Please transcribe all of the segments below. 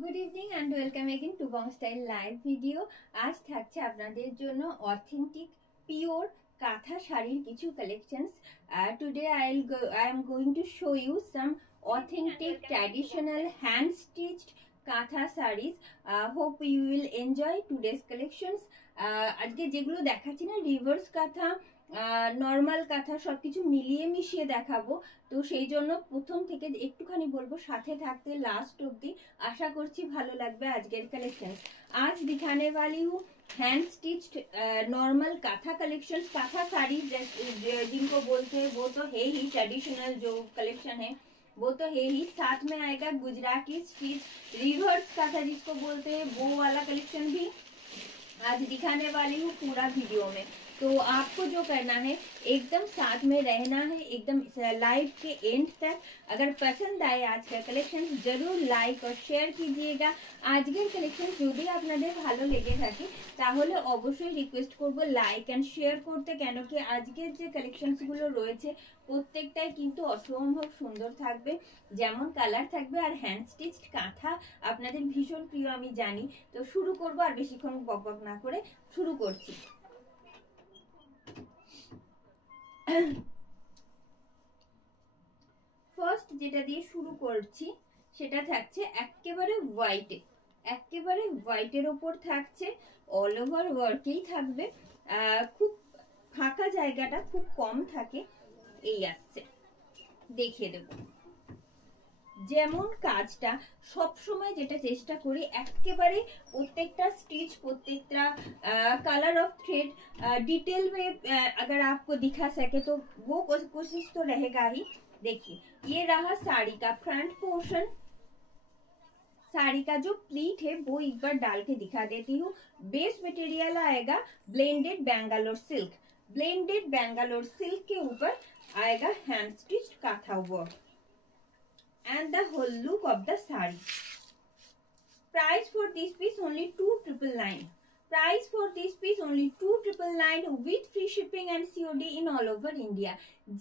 Good evening and welcome again to Bong Style live video. আজ থাকছে আপনাদের জন্য অথেন্টিক পিওর কাঁথা শাড়ির কিছু collections. Today I am going to show you some authentic traditional hand stitched kantha saris. Hope you will enjoy today's collections. আজকে যেগুলো দেখাচ্ছি না, রিভার্স কাঁথা, নর্মাল কাঁথা সবকিছু মিলিয়ে মিশিয়ে দেখাবো। তো সেই জন্য প্রথম থেকে একটুখানি বলবো সাথে থাকতে লাস্ট অব্দি। आशा करছি ভালো লাগবে আজকের कलेक्शन। आज दिखाने वाली हूँ hand stitched normal kantha collection. Kantha sari जिनको बोलते हैं वो तो है ही, ट्रेडिशनल जो कलेक्शन है वो तो है ही। साथ में आएगा गुजराती स्टिच रिवर्स काथा जिसको बोलते हैं, वो वाला कलेक्शन भी आज दिखाने वाली हूँ पूरा वीडियो में। तो आपको जो करना है एकदम साथ में रहना है, एकदम लाइव के एंड तक। अगर पसंद आए आज का कलेक्शन जरूर लाइक और शेयर कीजिएगा। आजকের কালেকশন যদি আপনাদের ভালো লেগে থাকে তাহলে অবশ্যই রিকোয়েস্ট করব লাইক এন্ড শেয়ার করতে, কেন কি আজকের যে কালেকশনস গুলো রয়েছে প্রত্যেকটাই কিন্তু অসম্ভব সুন্দর থাকবে, যেমন কালার থাকবে। আর হ্যান্ড স্টিচড কাঁথা আপনাদের ভীষণ প্রিয় আমি জানি। তো শুরু করব, আর বেশিক্ষণ বকবক না করে শুরু করছি। ফার্স্ট যেটা দিয়ে শুরু করছি সেটা থাকছে একেবারে হোয়াইটে, একেবারে হোয়াইটের ওপর থাকছে, অল ওভার ওয়ার্কেই থাকবে। খুব ফাঁকা জায়গাটা খুব কম থাকে। এই আসছে, দেখিয়ে দেব। যেমন কাজটা सब समय যেটা চেষ্টা করি একেবারে প্রত্যেকটা स्टिच, প্রত্যেকটা कलर ऑफ थ्रेड डिटेल में अगर आपको दिखा सके तो वो कोशिश तो रहेगा ही। देखिए ये रहा साड़ी का फ्रंट पोर्शन। साड़ी का जो प्लीट है वो एक बार डाल के दिखा देती हूँ। बेस मटेरियल आएगा blended Bangalore silk. Blended Bangalore silk के ऊपर आएगा hand stitched kantha work and the whole look of the saree. Price for this piece only 2,999. Price for this piece only 2,999 with free shipping and COD in all over India.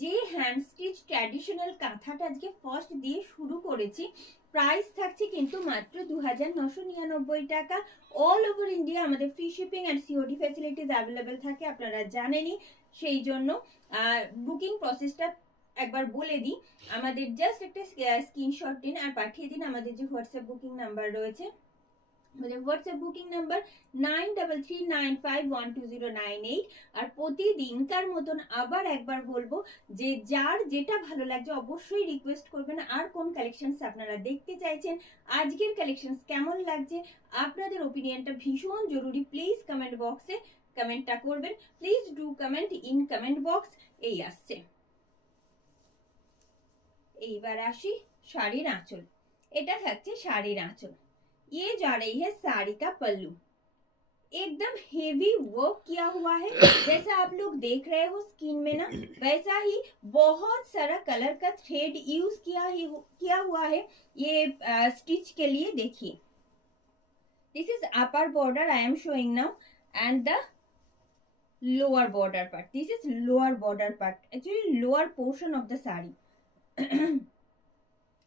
যে hand stitch traditional কাঁথাটা আজকে first দিয়ে শুরু করেছি, price থাকছে কিন্তু মাত্র 2,999 টাকা। All over India আমাদের free shipping and COD facilities available থাকে, আপনারা জানেনই। সেই জন্য বুকিং প্রসেসটা একবার বলে দিই। আমাদের জাস্ট একটা স্ক্রিনশট দিন আর পাঠিয়ে দিন আমাদের যে হোয়াটসঅ্যাপ বুকিং নাম্বার রয়েছে। আমাদের হোয়াটসঅ্যাপ বুকিং নাম্বার 9339512098। আর প্রতিদিনকার মতন আবার একবার বলবো যে যার যেটা ভালো লাগছে অবশ্যই রিকোয়েস্ট করবেন আর কোন কালেকশনস আপনারা দেখতে চাইছেন, আজকের কালেকশনস কেমন লাগছে, আপনাদের ওপিনিয়নটা ভীষণ জরুরি। প্লিজ কমেন্ট বক্সে কমেন্টটা করবেন। Please do comment in comment box. এই আসছে, এইবার আসি শাড়ির আঁচল। এটা থাকছে শাড়ির আঁচল। ये जा रही है साड़ी का पल्लू, एकदम हेवी वर्क किया हुआ है। जैसा आप लोग देख रहे हो स्किन में ना, वैसा ही बहुत सारा कलर का थ्रेड यूज किया हुआ है ये स्टिच के लिए। देखिए this is upper border I am showing now and the lower border part. This is lower border part, actually lower portion of the saree.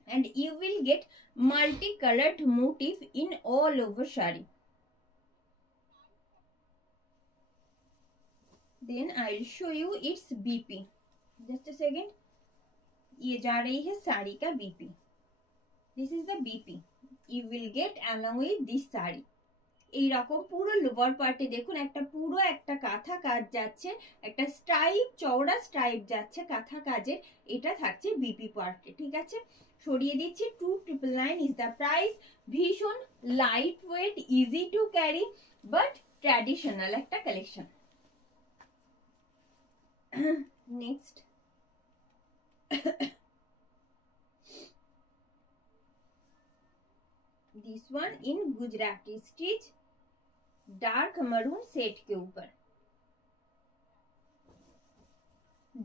And you will get multicolored motif in all over saree. Then I'll show you its BP. Just a second. ये जा रही है साड़ी का BP. This is the BP you will get along with this saree. এই রকম পুরো lower পার্টে দেখুন একটা পুরো একটা কাঁথা কাজ যাচ্ছে, একটা স্ট্রাইপ, চওড়া স্ট্রাইপ যাচ্ছে কাঁথা কাজের। এটা থাকছে বিপি পার্টে, ঠিক আছে। সরিয়ে দিচ্ছি। 2,999 ইজ দ্য প্রাইস। ভীষণ light weight, easy to carry, but traditional একটা collection. Next this one in Gujarati stitch dark maroon set के ऊपर।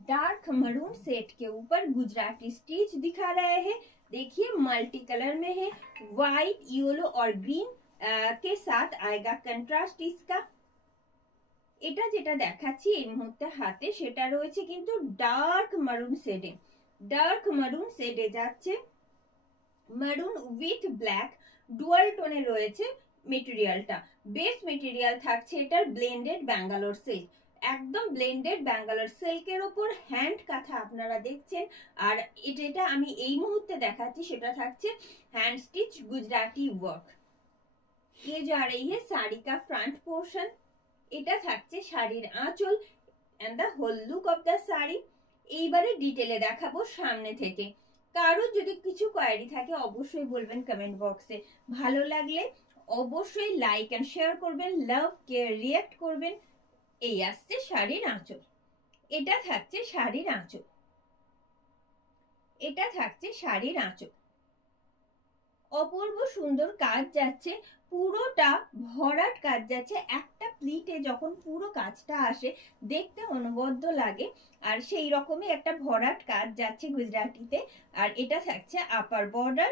डार्क मरून सेट के ऊपर गुजराती स्टिच दिखा रहे हैं। देखिए मल्टी कलर में है, व्हाइट, येलो और ग्रीन के साथ आएगा कंट्रास्ट इसका। এটা যেটা দেখাচ্ছি এই মুহূর্তে হাতে সেটা রয়েছে কিন্তু ডার্ক মারুন শেডে। ডার্ক মারুন শেডে যাচ্ছে, maroon with black ডুয়াল টোনে রয়েছে মেটেরিয়ালটা। বেস মেটেরিয়াল থাকছে এটার ব্লেন্ডেড ব্যাঙ্গালোর সিল্ক, একদম ব্লেন্ডেড ব্যাঙ্গালোর সিল্কের ওপর হ্যান্ড কাঁথা আপনারা দেখছেন। আর যেটা আমি এই মুহূর্তে দেখাচ্ছি সেটা থাকছে हैंड स्टिच गुजराती वर्क। ये जा रही है साड़ी का फ्रंट पोर्शन, এটা থাকছে শাড়ির আঁচল and the whole look of the sari. এইবারে ডিটেলে দেখাবো সামনে থেকে। কারোর যদি কিছু কোয়ারি থাকে অবশ্যই বলবেন কমেন্ট বক্সে। ভালো লাগলে অবশ্যই লাইক এন্ড শেয়ার করবেন, লাভ কেয়ার রিঅ্যাক্ট করবেন। এই আসছে শাড়ির আঁচল, এটা থাকছে শাড়ির আঁচল, এটা থাকছে শাড়ির আঁচল। অপূর্ব সুন্দর কাজ যাচ্ছে, পুরোটা ভরাট কাজ যাচ্ছে। একটা প্লিটে যখন পুরো কাজটা আসে দেখতে অনবদ্য লাগে, আর সেই রকমই একটা ভরাট কাজ যাচ্ছে গুজরাটিতে। আর এটা থাকছে upper border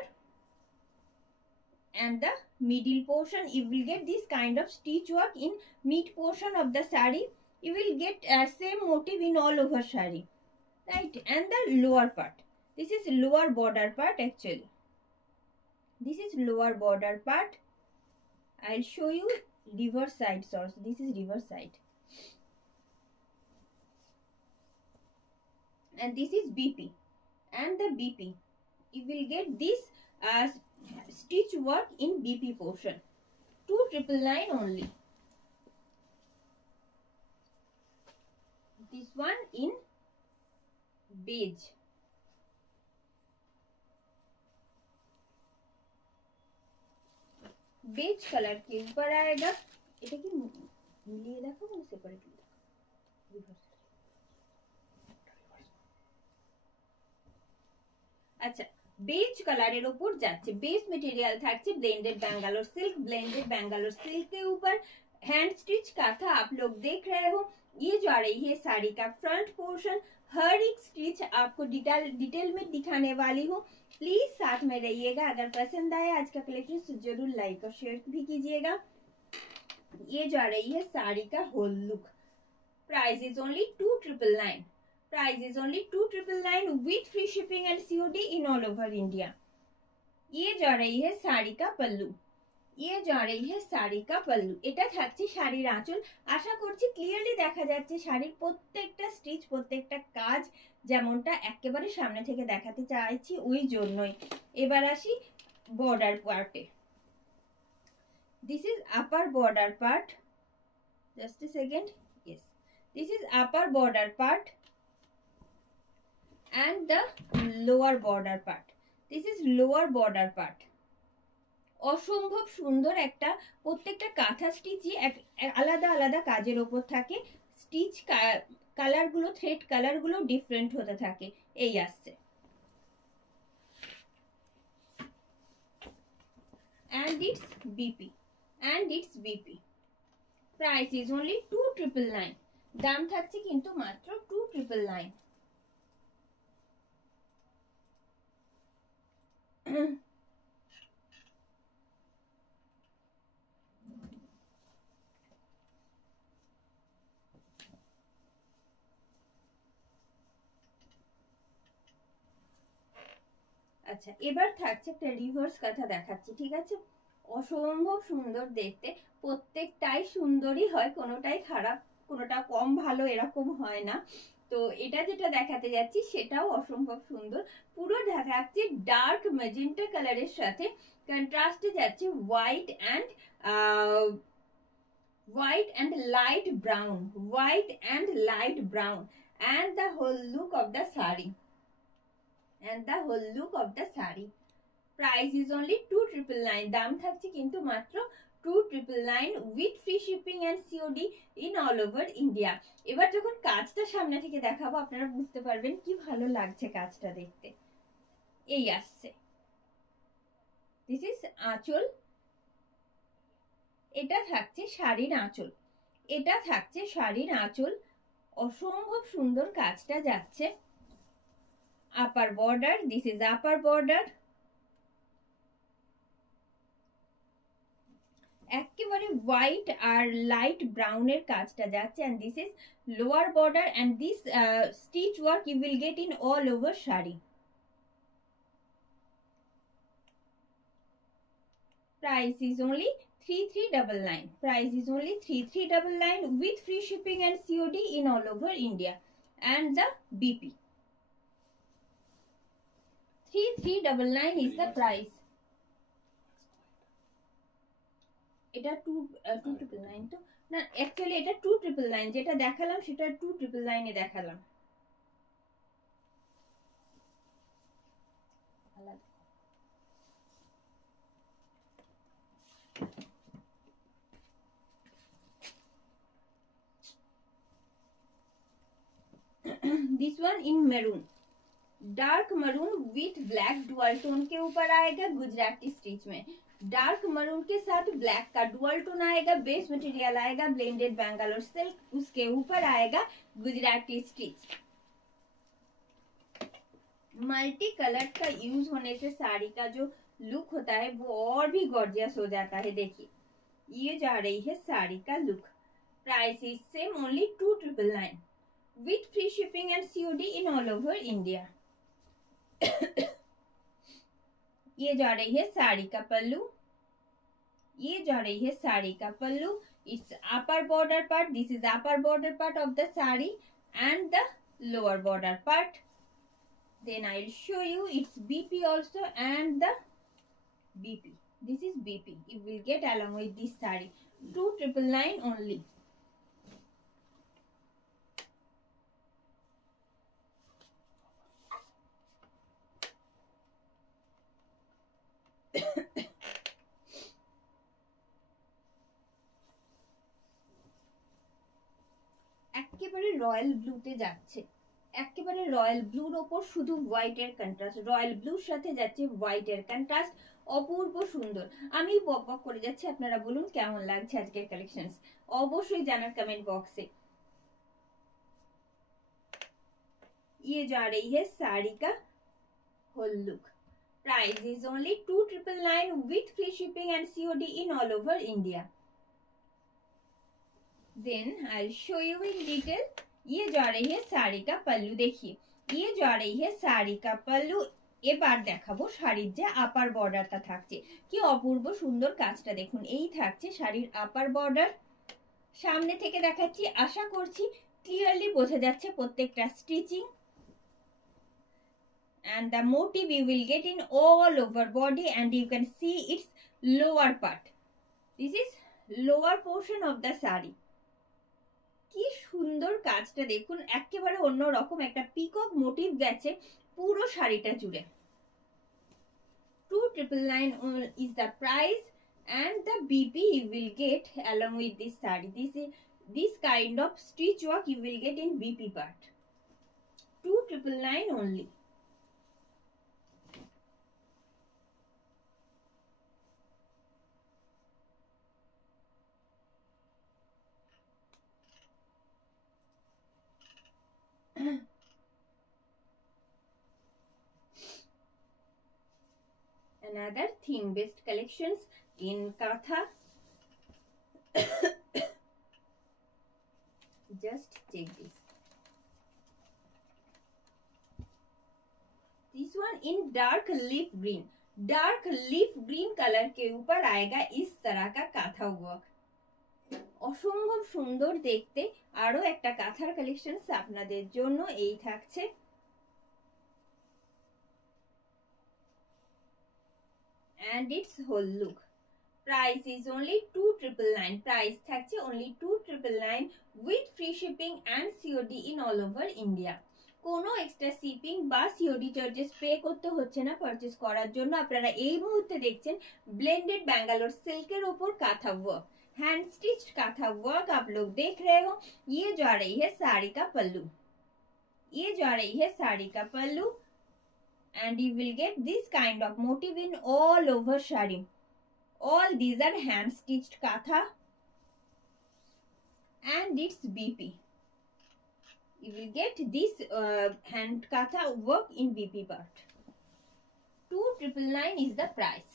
and the middle portion. You will get this kind of stitch work in mid portion of the saree. You will get same motif in all over saree, right? And the lower part, this is lower border part actually. This is lower border part. I'll show you reverse side also. This is reverse side. And this is BP. And the BP. You will get this stitch work in BP portion. 299 only. This one in beige. Beige colour के ऊपर आएगा। এটা কি মিলিয়ে দেখাবো না separately দেখাবো? আচ্ছা, বেজ কালারের উপর যাচ্ছে, বেজ মেটেরিয়াল থাকছে blended Bangalore silk. Blended Bangalore silk के ऊपर हैंड स्टिच काथा आप लोग देख रहे हो। ये जा रही है साड़ी का फ्रंट पोर्शन। हर एक स्टिच आपको डिटेल में दिखाने वाली हूँ, प्लीज साथ में रहिएगा। अगर पसंद आए आज का कलेक्शन तो जरूर लाइक और शेयर भी कीजिएगा। ये जा रही है साड़ी का whole look. Price is only 299। Price is only 299 with free shipping and COD in all over India. ये जा रही है साड़ी का पल्लू। ये जा रही है শাড়ি का पल्लू। এটা থাকছে শাড়ির আঁচল। আশা করছি ক্লিয়ারলি দেখা যাচ্ছে শাড়ির প্রত্যেকটা স্টিচ, প্রত্যেকটা কাজ যেমনটা একেবারে সামনে থেকে দেখাতে চাইছি ওই জন্যই। এবার আসি বর্ডার পার্টে। This is upper border part. Just a second. Yes, this is upper border part and the lower border part. This is lower border part. অসম্ভব সুন্দর একটা, প্রত্যেকটা কাঁথা স্টিচই আলাদা আলাদা কাজের ওপর থাকে। স্টিচ কালার গুলো, থ্রেড কালার গুলো ডিফারেন্ট হতে থাকে। এই আসছে and it's BP, and it's BP. Price is only 299। দাম থাকছে কিন্তু মাত্র 299। আচ্ছা, এবার থাকছে একটা রিভার্স কাঁথা দেখাচ্ছি, ঠিক আছে? অসম্ভব সুন্দর দেখতে, প্রত্যেকটাই সুন্দরই হয়, কোনোটাই খারাপ কোনোটা কম ভালো এরকম হয় না। তো এটা যেটা দেখাতে যাচ্ছি সেটাও অসম্ভব সুন্দর। পুরো দেখাচ্ছে ডার্ক ম্যাজেন্টা কালারের সাথে কন্ট্রাস্টে যাচ্ছে white and light brown, white and light brown and the whole look of the saree, and the whole look of the saree. Price is only 299। দাম থাকছে কিন্তু মাত্র 299 with free shipping and COD in all over India। এবার যখন কাজটা সামনে থেকে দেখাবো আপনারা বুঝতে পারবেন কি ভালো লাগছে কাজটা দেখতে। এই আসছে, দিস ইজ আঁচল। এটা থাকছে শাড়ির আঁচল, এটা থাকছে শাড়ির আঁচল। অসম্ভব সুন্দর কাজটা যাচ্ছে। Upper border, this is upper border. একেবারে হোয়াইট আর লাইট ব্রাউনের কাজটা যাচ্ছে and this is lower border and this stitch work you will get in all over sari. Price is only 3399. Price is only 3399 with free shipping and COD in all over India. And the BP. 3399 is the price. এটা 2999 তো না, actually এটা 2999, যেটা দেখালাম সেটা 2999 এ দেখালাম। This one in maroon, dark maroon with black dual tone के ऊपर आएगा गुजराती स्टिच में। डार्क मरून के साथ ब्लैक का डुअल टोन आएगा, बेस मटेरियल आएगा ब्लेंडेड बैंगलोर सिल्क, उसके ऊपर आएगा गुजराती स्टिच। मल्टी कलर का यूज होने से साड़ी का जो लुक होता है वो और भी गॉर्जियस हो जाता है। देखिए ये जा रही है साड़ी का look. Price is same only 2999 with free shipping and COD in all over India. ये जा रही है साड़ी का पल्लू, ये जा रही है साड़ी का पल्लू। It's upper border part, this is upper border part of the sari and the lower border part. Then I'll show you its BP also and the BP. This is BP. You will get along with this sari. 2999 only. একেবারে royal ব্লুতে যাচ্ছে, একেবারে royal ব্লুর ওপর শুধু হোয়াইটের contrast, royal ব্লুর সাথে যাচ্ছে হোয়াইটের কন্ট্রাস্ট, অপূর্ব সুন্দর। আমি বক বক করে যাচ্ছি, আপনারা বলুন কেমন লাগছে আজকের কালেকশনস, অবশ্যই জানার কমেন্ট বক্সে। ये जा रही है साड़ी का whole look. Price is only 2999 with free shipping and COD in all over India. Then I'll show you in detail. ये जा रही है साड़ी का पल्लू। देखिए ये जा रही है साड़ी का पल्लू। এবার দেখাবো শাড়ির যে আপার বর্ডারটা থাকছে, কি অপূর্ব সুন্দর কাজটা দেখুন। এই থাকছে শাড়ির আপার বর্ডার। সামনে থেকে দেখাচ্ছি, আশা করছি ক্লিয়ারলি বোঝা যাচ্ছে প্রত্যেকটা stitching. And the motif you will get in all over body and you can see its lower part. This is lower portion of the saree. কি সুন্দর কাজটা দেখুন, একেবারে অন্যরকম একটা পিকক মোটিভ গেছে পুরো শাড়িটা জুড়ে। 2999 is the price and the BP you will get along with this saree. This kind of stitch work you will get in BP part. 2999 only. Another theme based collections in Katha. Just check this. This one in dark leaf green. Dark leaf green color के ऊपर आएगा इस तरह का काथा work. অসম্ভব সুন্দর দেখতে। আরো একটা কাঁথার কালেকশন আপনাদের জন্য এই থাকছে। And its whole look. Price is only 2999. Price থাকছে only 2999 with free shipping and COD in all over India. কোনো এক্সট্রা শিপিং বা সিওডি চার্জেস পে করতে হচ্ছে না পারচেজ করার জন্য। আপনারা এই মুহূর্তে দেখছেন ব্লেন্ডেড ব্যাঙ্গালোর সিল্কের ওপর কাঁথা work, hand stitched kantha work आप लोग देख रहे हो। ये जा रही है साड़ी का पल्लू, ये जा रही है साड़ी का पल्लू and you will get this kind of motif in all over shari. All these are hand stitched katha and its BP. You will get this hand katha work in BP part. 2999 is the price.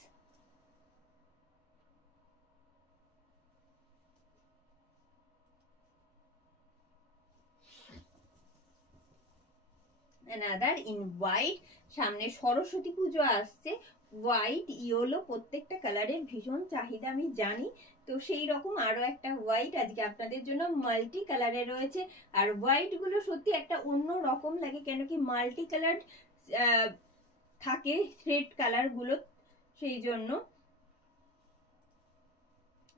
Another in white. সামনে সরস্বতী পুজো আসছে, white yellow প্রত্যেকটা কালারের ভীষণ চাহিদা আমি জানি, তো সেই রকম আরো একটা হোয়াইট আজকে আপনাদের জন্য মাল্টি কালারে রয়েছে। আর হোয়াইট গুলো সত্যি একটা অন্য রকম লাগে, কেন কি মাল্টি কালার থাকে থ্রেড কালার গুলো, সেই জন্য।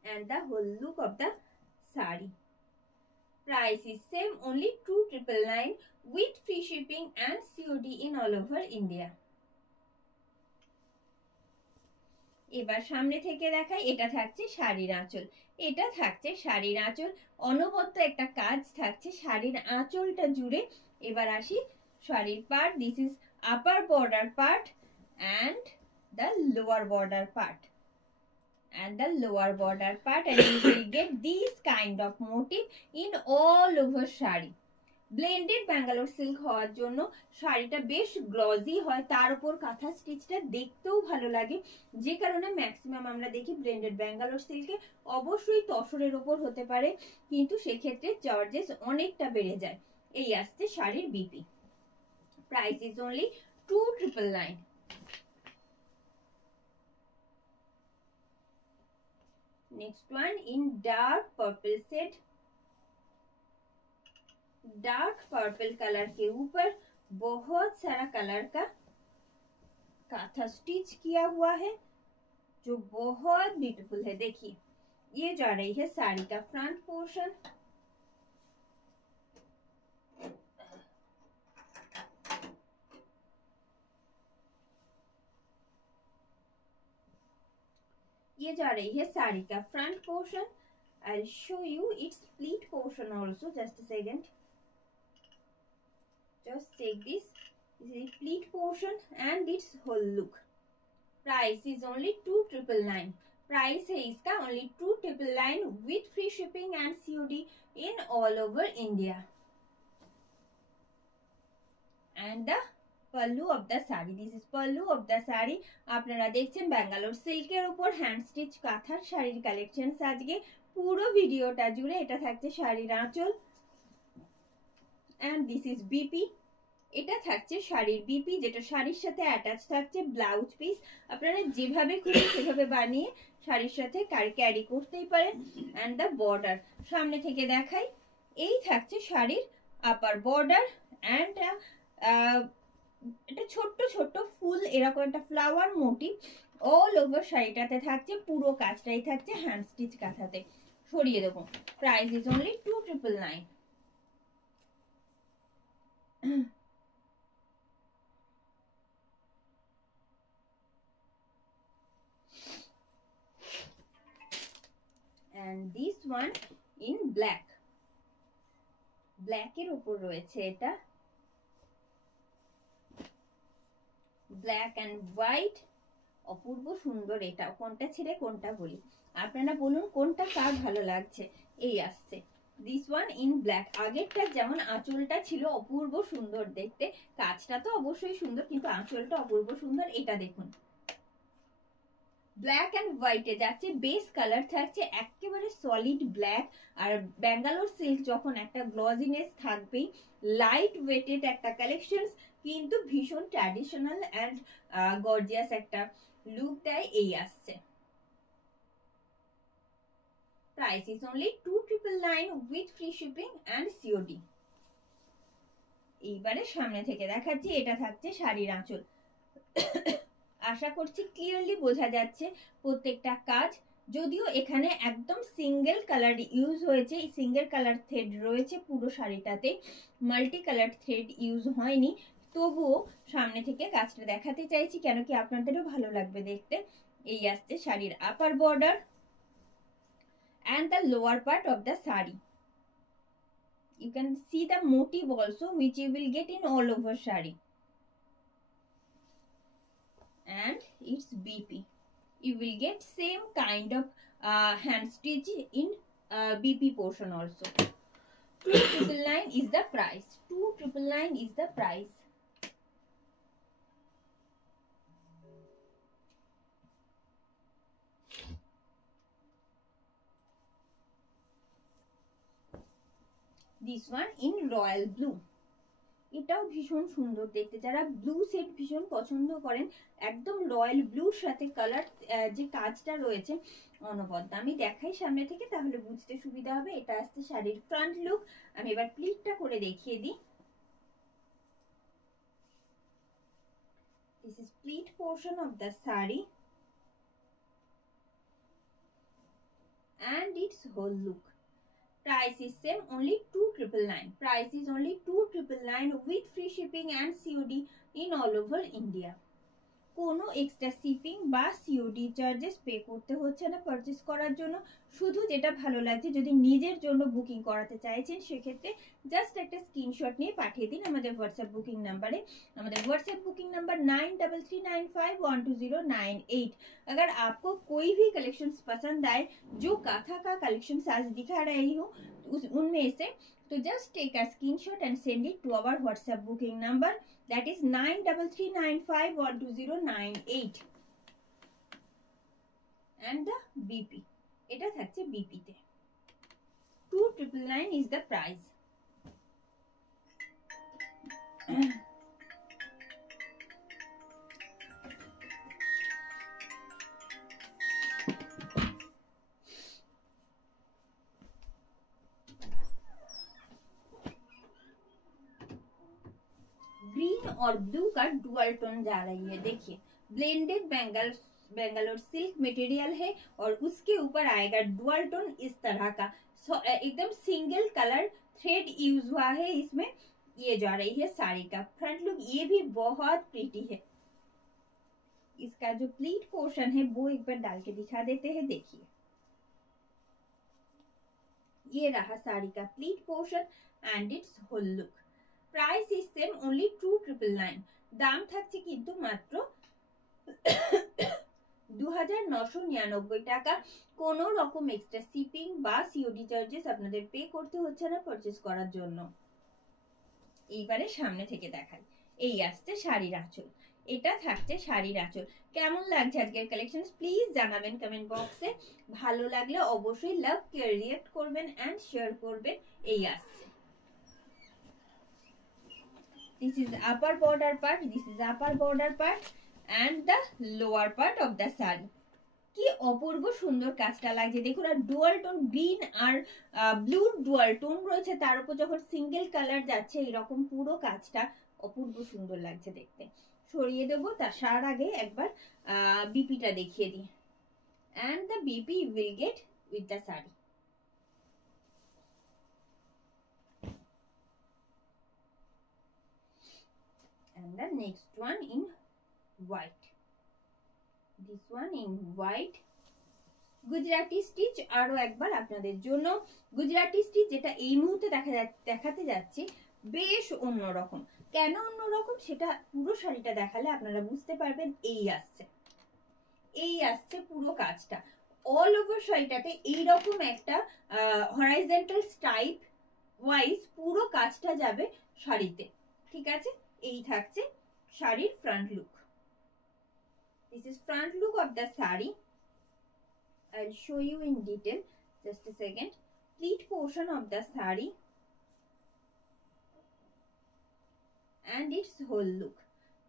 and the whole look of the sari. Price is same, only 2,999 with free shipping and COD in all over India. এবার সামনে থেকে দেখাই, এটা থাকছে শাড়ির আঁচল। এটা থাকছে শাড়ির আঁচল, অনবদ্য একটা কাজ থাকছে শাড়ির আঁচলটা জুড়ে। এবার আসি শাড়ির part. This is upper border part and the lower border part. And the lower border part, and you will get this kind of motif in all over sari. Blended Bangalore silk হওয়ার জন্য শাড়িটা বেশ গ্লজি হয়, তার উপর কাঁথা স্টিচটা দেখতেও ভালো লাগে, যে কারণে ম্যাক্সিমাম আমরা দেখি ব্লেন্ডেড ব্যাঙ্গালোর সিল্কে অবশ্যই তসরের ওপর হতে পারে, কিন্তু সেক্ষেত্রে চার্জেস অনেকটা বেড়ে যায়। এই আসছে শাড়ির BP. Price is only 2,999। Next one in dark purple shade, dark purple colour के ऊपर बहुत सारा कलर का काथा स्टिच किया हुआ है, जो बहुत ब्यूटीफुल है। देखिए ये जा रही है साड़ी का फ्रंट पोर्शन। ये जा रही है साड़ी का front portion. I'll show you its pleat portion also. Just a second. Just check this. This is pleat portion and its whole look. Price is only 2,999. Price है इसका only 2,999 with free shipping and COD in all over India. And the pallu of the sari. This is pallu of the sari. আপনারা দেখছেন ব্যাঙ্গালোর সিল্কের উপর hand stitch কাঁথার শাড়ির collection. আজকে পুরো ভিডিওটা জুড়ে এটা থাকছে শাড়ির আঁচল। and this is BP. এটা থাকছে শাড়ির বিপি, যেটা শাড়ির সাথে অ্যাটাচ থাকছে ব্লাউজ পিস। আপনারা যেভাবে খুশি সেভাবে বানিয়ে শাড়ির সাথে ক্যারি করতেই পারেন। and the border, সামনে থেকে দেখাই, এই থাকছে শাড়ির আপার বর্ডার and এটা ছোট্ট ছোট্ট ফুল, এরকম একটা ফ্লাওয়ার মোটিভ অল ওভার শাড়িটাতে থাকছে। পুরো কাজটাই থাকছে হ্যান্ড স্টিচ কাঁথাতে। সরিয়ে দেবো। Price is only 2,999। and this one in black, black এর উপর রয়েছে এটা, ব্ল্যাক এন্ড হোয়াইট, অপূর্ব সুন্দর। এটা কোনটা ছেড়ে কোনটা বলি, আপনারা বলুন কোনটা কার ভালো লাগছে। এই আসছে দিস ওয়ান ইন ব্ল্যাক। আগেরটা যেমন আঁচলটা ছিল অপূর্ব সুন্দর দেখতে, কাজটা তো অবশ্যই সুন্দর, কিন্তু আঁচলটা অপূর্ব সুন্দর। এটা দেখুন ব্ল্যাক এন্ড হোয়াইটে যাচ্ছে, বেস কালার থাকছে একেবারে সলিড ব্ল্যাক। আর ব্যাঙ্গালোর সিল্ক যখন একটা গ্লজিনেস থাকবেই, লাইট ওয়েটেড একটা কালেকশন, কিন্তু ভীষণ ট্র্যাডিশনাল অ্যান্ড গর্জিয়াস একটা লুক দেয়। এই আসছে। Price is only 2,999 with free shipping and COD। এইবারে সামনে থেকে দেখাচ্ছি, এটা থাকছে শাড়ির আঁচল। আশা করছি ক্লিয়ারলি বোঝা যাচ্ছে প্রত্যেকটা কাজ, যদিও এখানে একদম সিঙ্গেল কালার ইউজ হয়েছে, সিঙ্গেল কালার থ্রেড রয়েছে পুরো শাড়িটাতে, মাল্টি কালার থ্রেড ইউজ হয়নি। তবুও সামনে থেকে কাজটা দেখাতে চাইছি, কেন কি আপনাদেরও ভালো লাগবে দেখতে। এই আসছে শাড়ির upper border and the lower part of the sari. You can see the motif also, which you will get in all over sari. And it's BP. You will get same kind of hand stitch in BP portion also. 2,999 is the price. 2,999 is the price. This one in royal blue. এটাও ভীষণ সুন্দর দেখতে, যারা blue set ভীষণ পছন্দ করেন, একদম royal ব্লুর সাথে কালার যে কাজটা রয়েছে অনবদ্য। আমি দেখাই সামনে থেকে, তাহলে বুঝতে সুবিধা হবে। এটা আসছে শাড়ির ফ্রন্ট লুক। আমি এবার প্লিটটা করে দেখিয়ে দিই। This is pleat portion of the saree and its whole look. Price is same, only 2,999. Price is only 2,999 with free shipping and COD in all over India. কোনো এক্সট্রা শিপিং বা COD charges pay করতে হচ্ছে না purchase করার জন্য। শুধু যেটা ভালো লাগছে, যদি নিজের জন্য বুকিং করাতে চাইছেন সেক্ষেত্রে জাস্ট একটা স্ক্রিনশট নিয়ে পাঠিয়ে দিন আমাদের হোয়াটসঅ্যাপ বুকিং নাম্বারে। আমাদের হোয়াट्सएप बुकिंग नंबर 9339512098। अगर आपको कोई भी कलेक्शंस पसंद आए, जो काथा का कलेक्शंस आज दिखा रही हूँ उनमें से, तो just take a screenshot and send it to our WhatsApp booking number, that is 9339512098 and the BP, এটা থাকছে BP তে। 2,999 is the price. ग्रीन और ब्लू का डुअल टोन जा रही है, देखिए ब्लेंडेड बेंगलोर सिल्क मटेरियल है और उसके ऊपर आएगा डुअल टोन इस तरह का, एकदम सिंगल कलर थ्रेड यूज हुआ है इसमें। ये जा रही है साड़ी का फ्रंट लुक, ये भी बहुत प्रीटी है। इसका जो प्लीट पोर्शन है वो एक बार डाल के दिखा देते हैं, देखिए ये रहा साड़ी का pleat portion and its whole look. Price is same, only 2,999। দাম থাকছে কিন্তু মাত্র 2,999 টাকা। কোনো রকম এক্সট্রা শিপিং বা সিওডি চার্জেস আপনাদের পে করতে হচ্ছে না পারচেস করার জন্য। এইবারে সামনে থেকে দেখাই, এই আসছে শাড়ির আঁচল। এটা থাকছে শাড়ির আঁচল। কেমন লাগছে আজকের কালেকশন প্লিজ জানাবেন কমেন্ট বক্সে। ভালো লাগলে অবশ্যই লাভ কেয়ার রিঅ্যাক্ট করবেন এন্ড শেয়ার করবেন। এই আসছে, this is upper border part, this is upper border part and the lower part of the saree। কি অপূর্ব সুন্দর কাজটা লাগছে দেখুন। আর ডুয়াল টোন গ্রিন আর ব্লু ডুয়াল টোন রয়েছে, তার উপর যখন সিঙ্গেল কালার যাচ্ছে এরকম পুরো কাজটা অপূর্ব সুন্দর লাগছে দেখতে। সরিয়ে দেবো, তার আগে একবার বিপিটা দেখিয়ে দিই। and the BP you will get with the saree। and the next one in white, this one in white। Gujarati stitch আরো একবার আপনাদের জন্য। গুজরাটি স্টিচ যেটা এই মুহূর্তে দেখাতে যাচ্ছে বেশ অন্যরকম। কেন অন্যরকম সেটা পুরো শাড়িটা দেখালে আপনারা বুঝতে পারবেন। এই আসছে পুরো কাজটা, অল ওভার শাড়িটাতে এইরকম একটা হরাইজন্টাল স্ট্রাইপ ওয়াইজ পুরো কাজটা যাবে শাড়িতে, ঠিক আছে। এই থাকছে শাড়ির front look. This is front look of the saree. I'll show you in detail, just a second. Pleat portion of the saree and its whole look.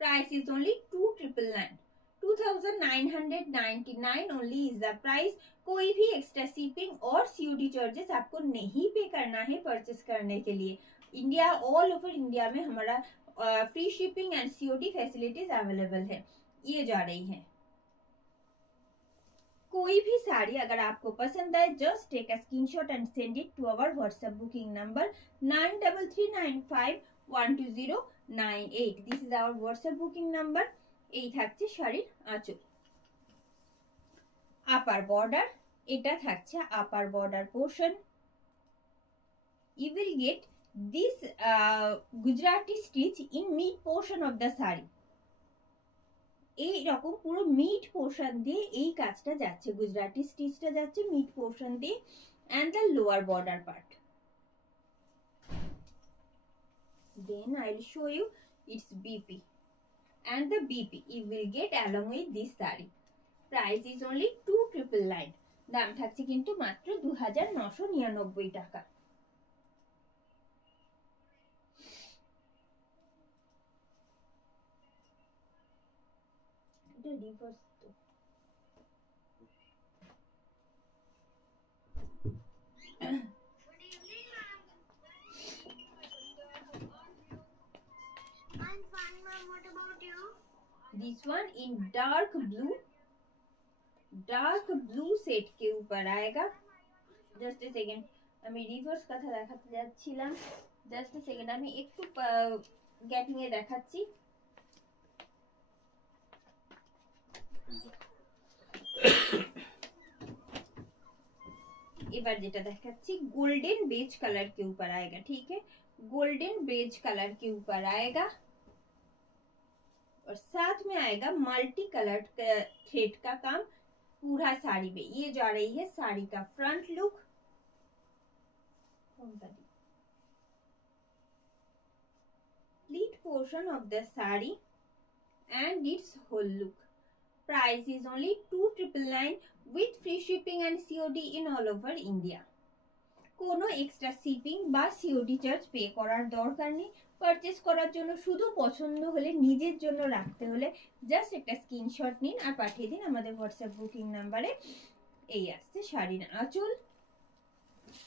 Price is only 2,999। 2,999 only is the price। कोई भी extra shipping और COD charges आपको नहीं पे करना है purchase करने के लिए। इंडिया, ऑल ओवर इंडिया में हमारा free shipping and COD facilities available है। ये जा रही है। कोई भी साड़ी अगर आपको पसंद आए, just take a screenshot and send it to our WhatsApp booking number 9339512098। This is our WhatsApp booking number. এই থাকছে শাড়ির আঁচল। আপার বর্ডার, এটা থাকছে upper border portion. You will get this Gujarati stitch in mid portion of the sari. এই রকম পুরো mid portion দিয়ে এই কাজটা যাচ্ছে, গুজরাটি স্টিচটা যাচ্ছে মিড পোর্শন দিয়ে। And the lower border part, then I will show you its BP and the BP you will get along with this saree। Price is only 2,999। দাম থাকছে কিন্তু মাত্র 2,999 টাকা। এটা রিভার্স তো। This one in dark blue set के ऊपर आएगा। जस्ट ए सेकेंड, আমি রিভার্স কথা দেখাতে যাচ্ছিলাম, জাস্ট এ সেকেন্ড আমি একটু গেটিং এ দেখাচ্ছি। এবার যেটা দেখাচ্ছি गोल्डन बेज कलर के ऊपर आएगा, ठीक है, गोल्डन बेज कलर के ऊपर आएगा और साथ में आएगा मल्टी कलर थ्रेड का काम पूरा साड़ी में। ये जा रही है साड़ी का front look, complete portion of the saree and its whole look. Price is only 2,999 with free shipping and COD in all over India. কোনো এক্সট্রা শিপিং বা সিওডি চার্জ পে করার দরকার নেই। পারচেজ করার জন্য শুধু পছন্দ হলে, নিজের জন্য রাখতে হলে জাস্ট একটা স্ক্রিনশট নিন আর পাঠিয়ে দিন আমাদের হোয়াটসঅ্যাপ বুকিং নাম্বারে। এই আসছে শাড়ির আঁচল,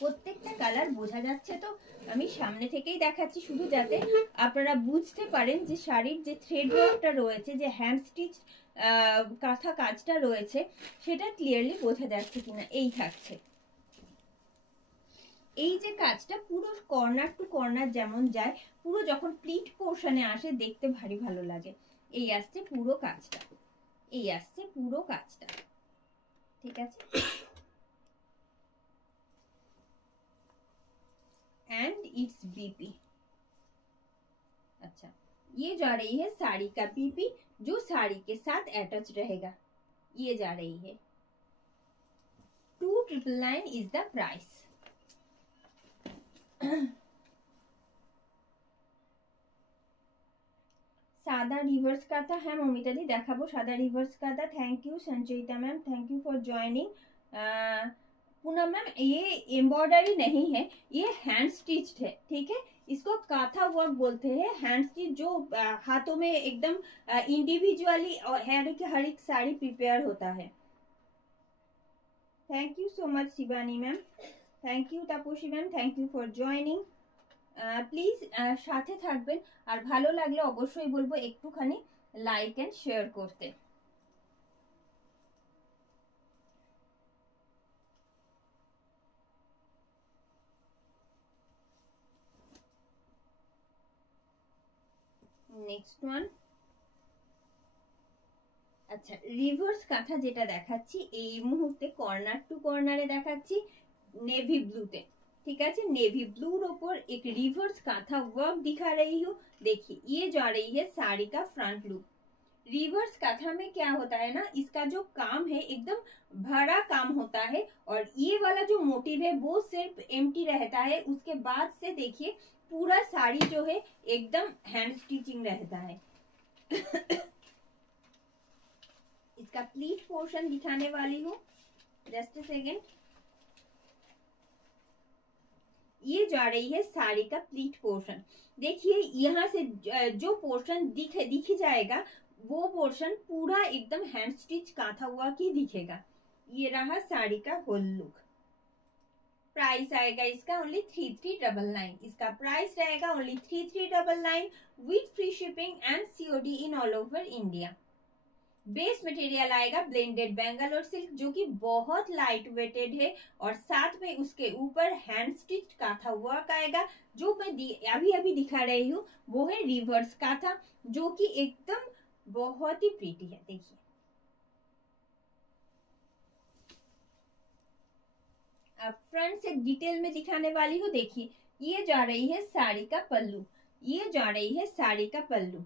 প্রত্যেকটা কালার বোঝা যাচ্ছে তো, আমি সামনে থেকেই দেখাচ্ছি শুধু যাতে আপনারা বুঝতে পারেন যে শাড়ির যে থ্রেড ওয়ার্কটা রয়েছে, যে হ্যান্ড স্টিচ কাঁথা কাজটা রয়েছে সেটা ক্লিয়ারলি বোঝা যাচ্ছে কিনা। এই থাকছে এই যে কাজটা পুরো কর্নার টু কর্নার যেমন যায়, পুরো যখন প্লিট পোর্শনে আসে দেখতে ভারী ভালো লাগে। এই আসছে পুরো কাজটা, এই আসছে পুরো কাজটা, ঠিক আছে। And it's BP. अच्छा, ये जा रही है साड़ी का बीपी जो साड़ी के साथ अटैच रहेगा। ये जा रही है 2,999 इज द प्राइस। सादा रिवर्स का था, है ममिता दी देखाबो सादा रिवर्स का था। Thank you Sanchayita ma'am, thank you for joining. Poonam ma'am ये एम्ब्रॉयडरी नहीं है, ये हैंड स्टिच्ड है, ठीक है, इसको काथा वर्क बोलते हैं। हैंड स्टिच जो हाथों में एकदम इंडिविजुअली और हर एक साड़ी प्रिपेयर होता है। Thank you so much Shivani ma'am, thank you Taapsee ma'am, thank you for joining. Please साथे থাকবেন আর ভালো লাগলে অবশ্যই বলবো একটুখানি লাইক এন্ড শেয়ার করতে। নেক্সট ওয়ান, আচ্ছা রিভার্স কাঁথা যেটা দেখাচ্ছি এই মুহূর্তে কর্নার টু কর্নারে দেখাচ্ছি नेवी ब्लूতে, ठीक है, नेवी ब्लूर ऊपर एक रिवर्स काथा वर्क दिखा रही हूँ। देखिए ये जा रही है साड़ी का फ्रंट लुक। रिवर्स काथा में क्या होता है ना, इसका जो काम है एकदम भरा काम होता है और ये वाला जो मोटिव है वो सिर्फ एम्प्टी रहता है। उसके बाद से देखिए पूरा साड़ी जो है एकदम हैंड स्टिचिंग रहता है। इसका प्लीट पोर्शन दिखाने वाली हूँ, जस्ट अ सेकेंड। ये जा रही है साड़ी का प्लीट पोर्शन। देखिए यहाँ से जो पोर्शन दिख जाएगा वो पोर्शन पूरा एकदम हैंड स्टिच काथा हुआ की दिखेगा। ये रहा साड़ी का होल लुक। प्राइस आएगा इसका ओनली 3,399। इसका प्राइस रहेगा only 3,399 with free shipping and COD in all over India. Base material आएगा ब्लेंडेड बेंगलोर सिल्क जो कि बहुत लाइट वेटेड है और साथ में उसके ऊपर हैंड स्टिच काथा वर्क आएगा। जो मैं अभी दिखा रही हूँ वो है रिवर्स काथा जो कि एकदम बहुत ही प्रीटी है। देखिए अब फ्रंट से डिटेल में दिखाने वाली हूँ। देखिए ये जा रही है साड़ी का पल्लू, ये जा रही है साड़ी का पल्लू।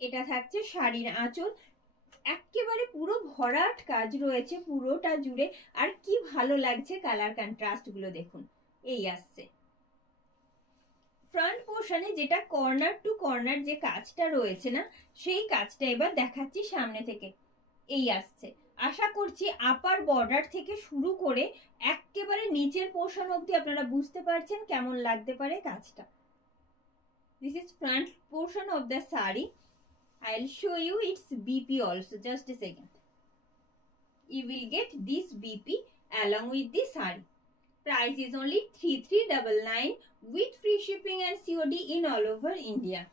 এটা থাকছে শাড়ির আঁচল, একেবারে পুরো ভরাট কাজ রয়েছে পুরোটা জুড়ে। আর কি ভালো লাগছে কালার কন্ট্রাস্ট গুলো দেখুন। এই আসছে ফ্রন্ট পোর্শনে যেটা কর্নার টু কর্নার যে কাজটা রয়েছে না, সেই কাজটা এবার দেখাচ্ছি সামনে থেকে। এই আসছে, আশা করছি আপার বর্ডার থেকে শুরু করে একেবারে নিচের পোর্শন অবধি আপনারা বুঝতে পারছেন কেমন লাগতে পারে কাজটা। This is front portion of the sari. I'll show you its BP also. Just a second. You will get this BP along with the sari. Price is only 3399 with free shipping and COD in all over India.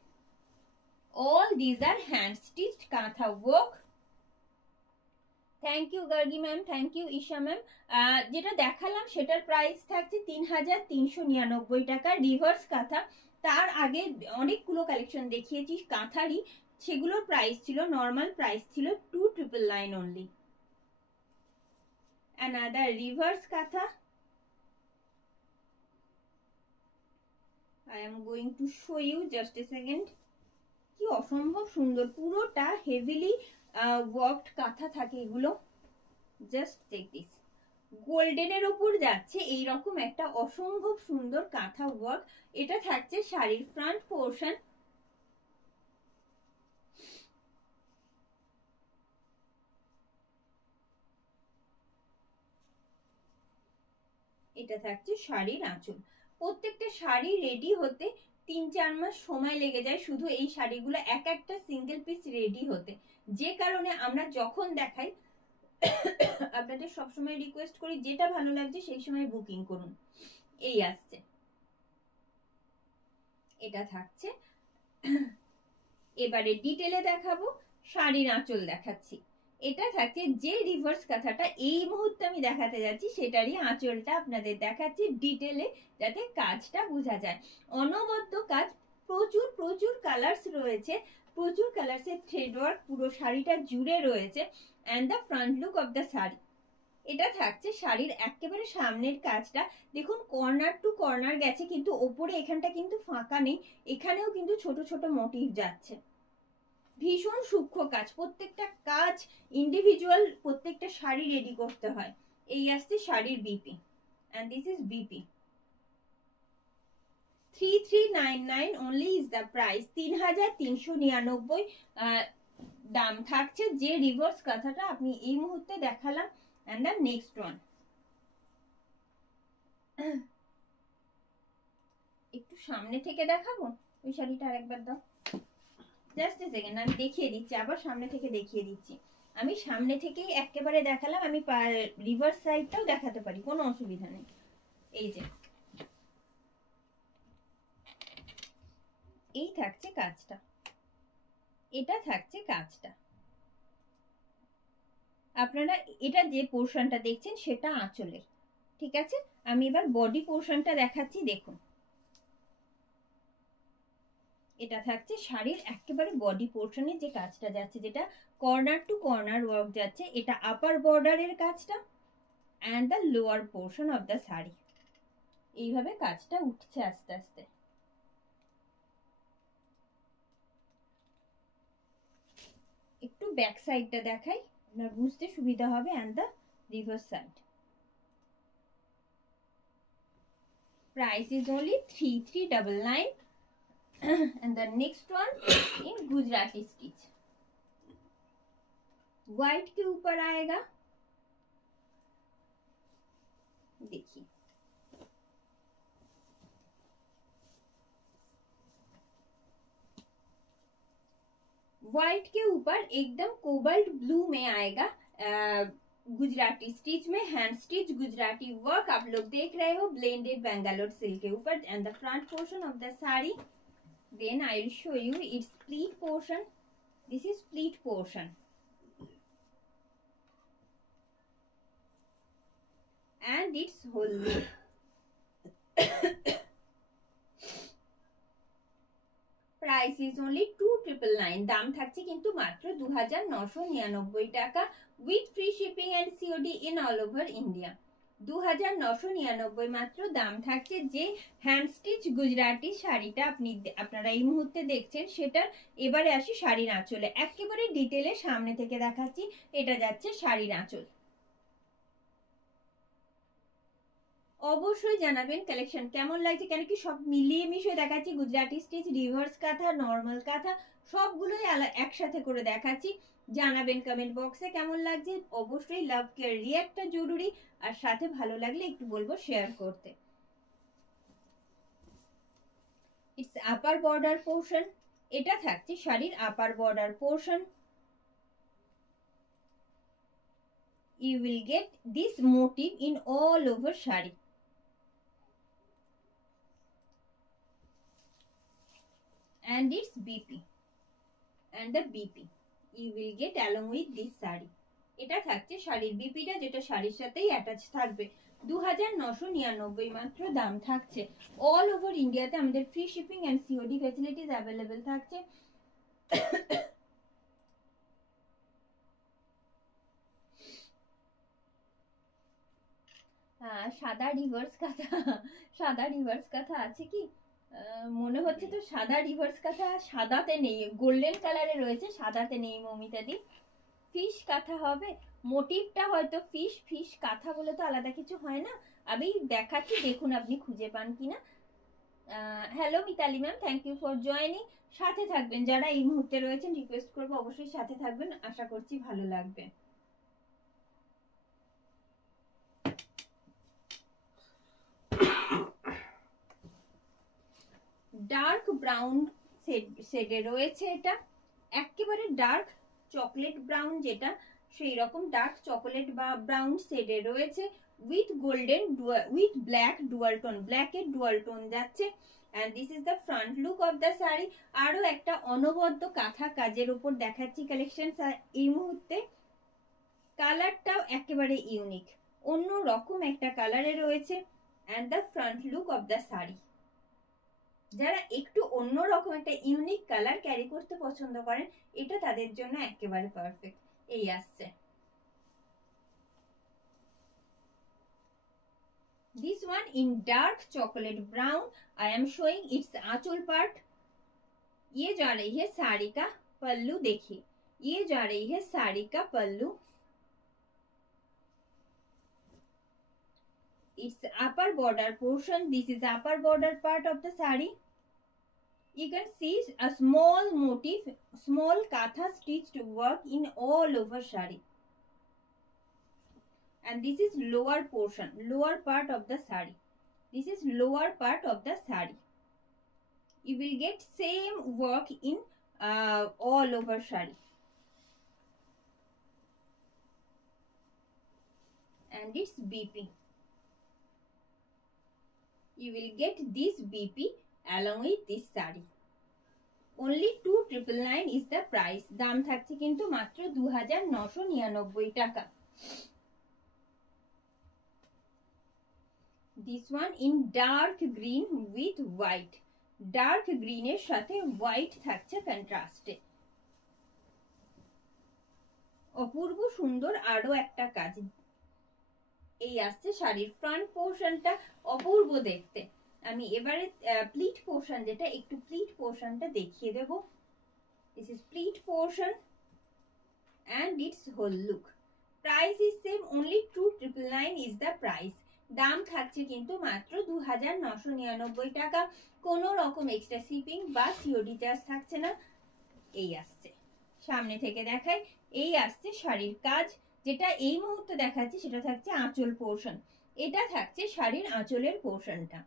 All these are hand stitched kantha work. Thank you Gargi ma'am, thank you Isha ma'am. যেটা দেখালাম সেটার price থাকছে 3399 টাকা reverse কাঁথা। তার আগে অনেকগুলো collection দেখিয়েছি কাঁথারই, সেগুলোর প্রাইস ছিল, নর্মাল প্রাইস ছিল 2999 অনলি। অ্যানাদার রিভার্স কাঁথা। I am going to show you just a second. কি অসম্ভব সুন্দর, পুরোটা হেভিলি ওয়ার্কড কাঁথা থাকে এগুলো। জাস্ট টেক দিস, গোল্ডেনের ওপর যাচ্ছে এইরকম একটা অসম্ভব সুন্দর কাঁথা ওয়ার্ক। এটা থাকছে শাড়ির ফ্রন্ট পোর্শন। এটা থাকছে শাড়ির আঁচল। প্রত্যেকটা শাড়ি রেডি হতে 3-4 মাস সময় লেগে যায় শুধু এই শাড়িগুলো এক একটা সিঙ্গেল পিস রেডি হতে। যে কারণে আমরা যখন দেখাই আপনাদের সবসময় রিকোয়েস্ট করি যেটা ভালো লাগছে সেই সময় বুকিং করুন। এই আসছে, এটা থাকছে। এবারে ডিটেলে দেখাবো, শাড়ির আঁচল দেখাচ্ছি। এটা থাকছে যে রিভার্স কাঁথাটা এই মুহূর্তে আমি দেখাতে যাচ্ছি সেটারই আঁচলটা আপনাদের দেখাচ্ছি ডিটেলে, যাতে কাজটা বোঝা যায়। অনবদ্য কাজ, প্রচুর প্রচুর কালার্স রয়েছে, প্রচুর কালার্সের থ্রেড ওয়ার্ক পুরো শাড়িটা জুড়ে রয়েছে। And the front look of the sari. এটা থাকছে শাড়ির একেবারে সামনের কাজটা। দেখুন কর্নার টু কর্নার গেছে, কিন্তু ওপরে এখানটা কিন্তু ফাঁকা নেই, এখানেও কিন্তু ছোট ছোট মোটিভ যাচ্ছে। ভীষণ সূক্ষ্ম কাজ, প্রত্যেকটা কাজ ইন্ডিভিজুয়াল, প্রত্যেকটা শাড়ি রেডি করতে হয়। এই আসছে শাড়ির BP, and this is BP. 3399 only is the price. 3399 দাম থাকছে যে রিভার্স কাঁথাটা আপনি এই মুহূর্তে দেখালাম। and the next one, একটু সামনে থেকে দেখাবো ওই শাড়িটা, আরেকবার দাও জাস্ট এ সেকেন্ড, আমি দেখিয়ে দিচ্ছি, আবার সামনে থেকে দেখিয়ে দিচ্ছি। আমি সামনে থেকেই একেবারে দেখালাম, আমি রিভার্স সাইডটাও দেখাতে পারি, কোনো অসুবিধা নেই। এই যে এই থাকছে কাজটা, এটা থাকছে কাজটা। আপনারা এটা যে পোর্শনটা দেখছেন সেটা আঁচলের, ঠিক আছে। আমি এবার বডি পোর্শনটা দেখাচ্ছি, দেখুন। এটা থাকছে শাড়ির একেবারে বডি পোর্শনে যে কাজটা যাচ্ছে, যেটা কর্নার টু কর্নার ওয়ার্ক যাচ্ছে। এটা আপার বর্ডারের কাজটা and the lower portion of the sari. এইভাবে কাজটা উঠছে আস্তে আস্তে। একটু ব্যাক সাইডটা দেখাই, আপনার বুঝতে সুবিধা হবে। And the reverse side. Price is only 3399 and the next one in Gujarati stitch. White के ऊपर आएगा, देखिए व्हाइट के ऊपर एकदम कोबाल्ट ब्लू में आएगा। गुजराती स्टिच में हैंड स्टिच गुजराती वर्क आप लोग देख रहे हो, ब्लेंडेड बेंगालोर सिल्क के ऊपर। And the front portion of the sari, then I will show you its pleat portion. This is pleat portion and its whole look. Price is only 2999, দাম থাকছে কিন্তু মাত্র 2999 টাকা with free shipping and COD in all over India। 2999 মাত্র দাম থাকছে যে hand stitch Gujarati শাড়িটা আপনারা এই মুহূর্তে দেখছেন সেটার। এবারে আসি শাড়ির আঁচলে, একেবারে ডিটেলে সামনে থেকে দেখাচ্ছি। এটা যাচ্ছে শাড়ির আঁচল। অবশ্যই জানাবেন কালেকশন কেমন লাগছে, কেন কি সব মিলিয়ে মিশিয়ে দেখাচ্ছি। গুজরাটি স্টিচ, রিভার্স কাঁথা, নর্মাল কাঁথা সবগুলোই একসাথে করে দেখাচ্ছি। জানাবেন কমেন্ট বক্সে কেমন লাগছে। অবশ্যই লাভ কেয়ার রিঅ্যাক্টটা জরুরি, আর সাথে ভালো লাগলে একটু বলবো শেয়ার করতে। It's upper border portion. এটা থাকছে শাড়ির আপার border portion. You will get this motif in all over sari. And its BP and the BP you will get along with this sari. এটা থাকছে শাড়ির বিপিটা, যেটা শাড়ির সাথেই অ্যাটাচ থাকবে। 2999 মাত্র দাম থাকছে। অল ওভার ইন্ডিয়াতে আমাদের free shipping and COD facilities available থাকছে। সাদা রিভার্স কাঁথা, সাদা রিভার্স কাঁথা আছে কি? মনে হচ্ছে তো সাদা রিভার্স কাঁথা সাদাতে নেই, গোল্ডেন কালারে রয়েছে, সাদাতে নেই মৌমিতাদি। ফিশ কাঁথা হবে, মোটিভটা হয়তো ফিশ, ফিশ কাঁথা বলে তো আলাদা কিছু হয় না। আমি দেখাচ্ছি, দেখুন আপনি খুঁজে পান কিনা। Hello Mitali ma'am, thank you for joining. সাথে থাকবেন যারা এই মুহূর্তে রয়েছেন, রিকোয়েস্ট করবো অবশ্যই সাথে থাকবেন, আশা করছি ভালো লাগবে। ডার্ক ব্রাউন শেডে রয়েছে, এটা একেবারে ডার্ক চকলেট ব্রাউন, যেটা সেই রকম ডার্ক চকলেট বা ব্রাউন শেডে রয়েছে, with golden with black dual tone, ব্ল্যাকের ডুয়াল টোন যাচ্ছে। and this is the front look of the sari. আরো একটা অনবদ্য কাঁথা কাজের উপর দেখাচ্ছি কালেকশন এই মুহূর্তে। কালারটাও একেবারে ইউনিক, অন্য রকম একটা কালারে রয়েছে। and the front look of the sari, যারা একটু অন্যরকম একটা ইউনিক কালার ক্যারি করতে পছন্দ করেন, এটা তাদের জন্য একেবারে পারফেক্ট। এই আসছে this one in dark chocolate brown। I am showing its Aanchal part। ये जा रही है साड़ी का पल्लू, देखिए ये जा रही है साड़ी का पल्लू। its upper border portion, this is upper border part of the saree। You can see a small motif, small katha stitched work in all over saree। and this is lower portion, lower part of the saree। this is lower part of the saree। you will get same work in all over saree। and its BP, you will get this BP along with this saree। only 2999 is the price। দাম থাকছে কিন্তু মাত্র 2999 টাকা। this one in dark green with white, dark গ্রিনের সাথে white থাকছে কন্ট্রাস্টে। অপূর্ব সুন্দর আরো একটা কাজ। এই আসছে শাড়ির ফ্রন্ট পোর্শনটা, অপূর্ব দেখতে। আমি এবারে প্লিট পোর্শন, যেটা একটু প্লিট পোর্শনটা দেখিয়ে দেব। This is pleat portion and its whole look। price is same, only 2999 is the price। দাম থাকছে কিন্তু মাত্র 2999 টাকা। কোনো রকম এক্সট্রা শিপিং বা সিওডি চার্জ থাকছে না। এই আসছে, সামনে থেকে দেখাই, এই আসছে শাড়ির কাজ। যেটা এই মুহূর্তে দেখাচ্ছি সেটা থাকছে আঁচল পোর্শন। এটা থাকছে শাড়ির আঁচলের পোর্শনটা।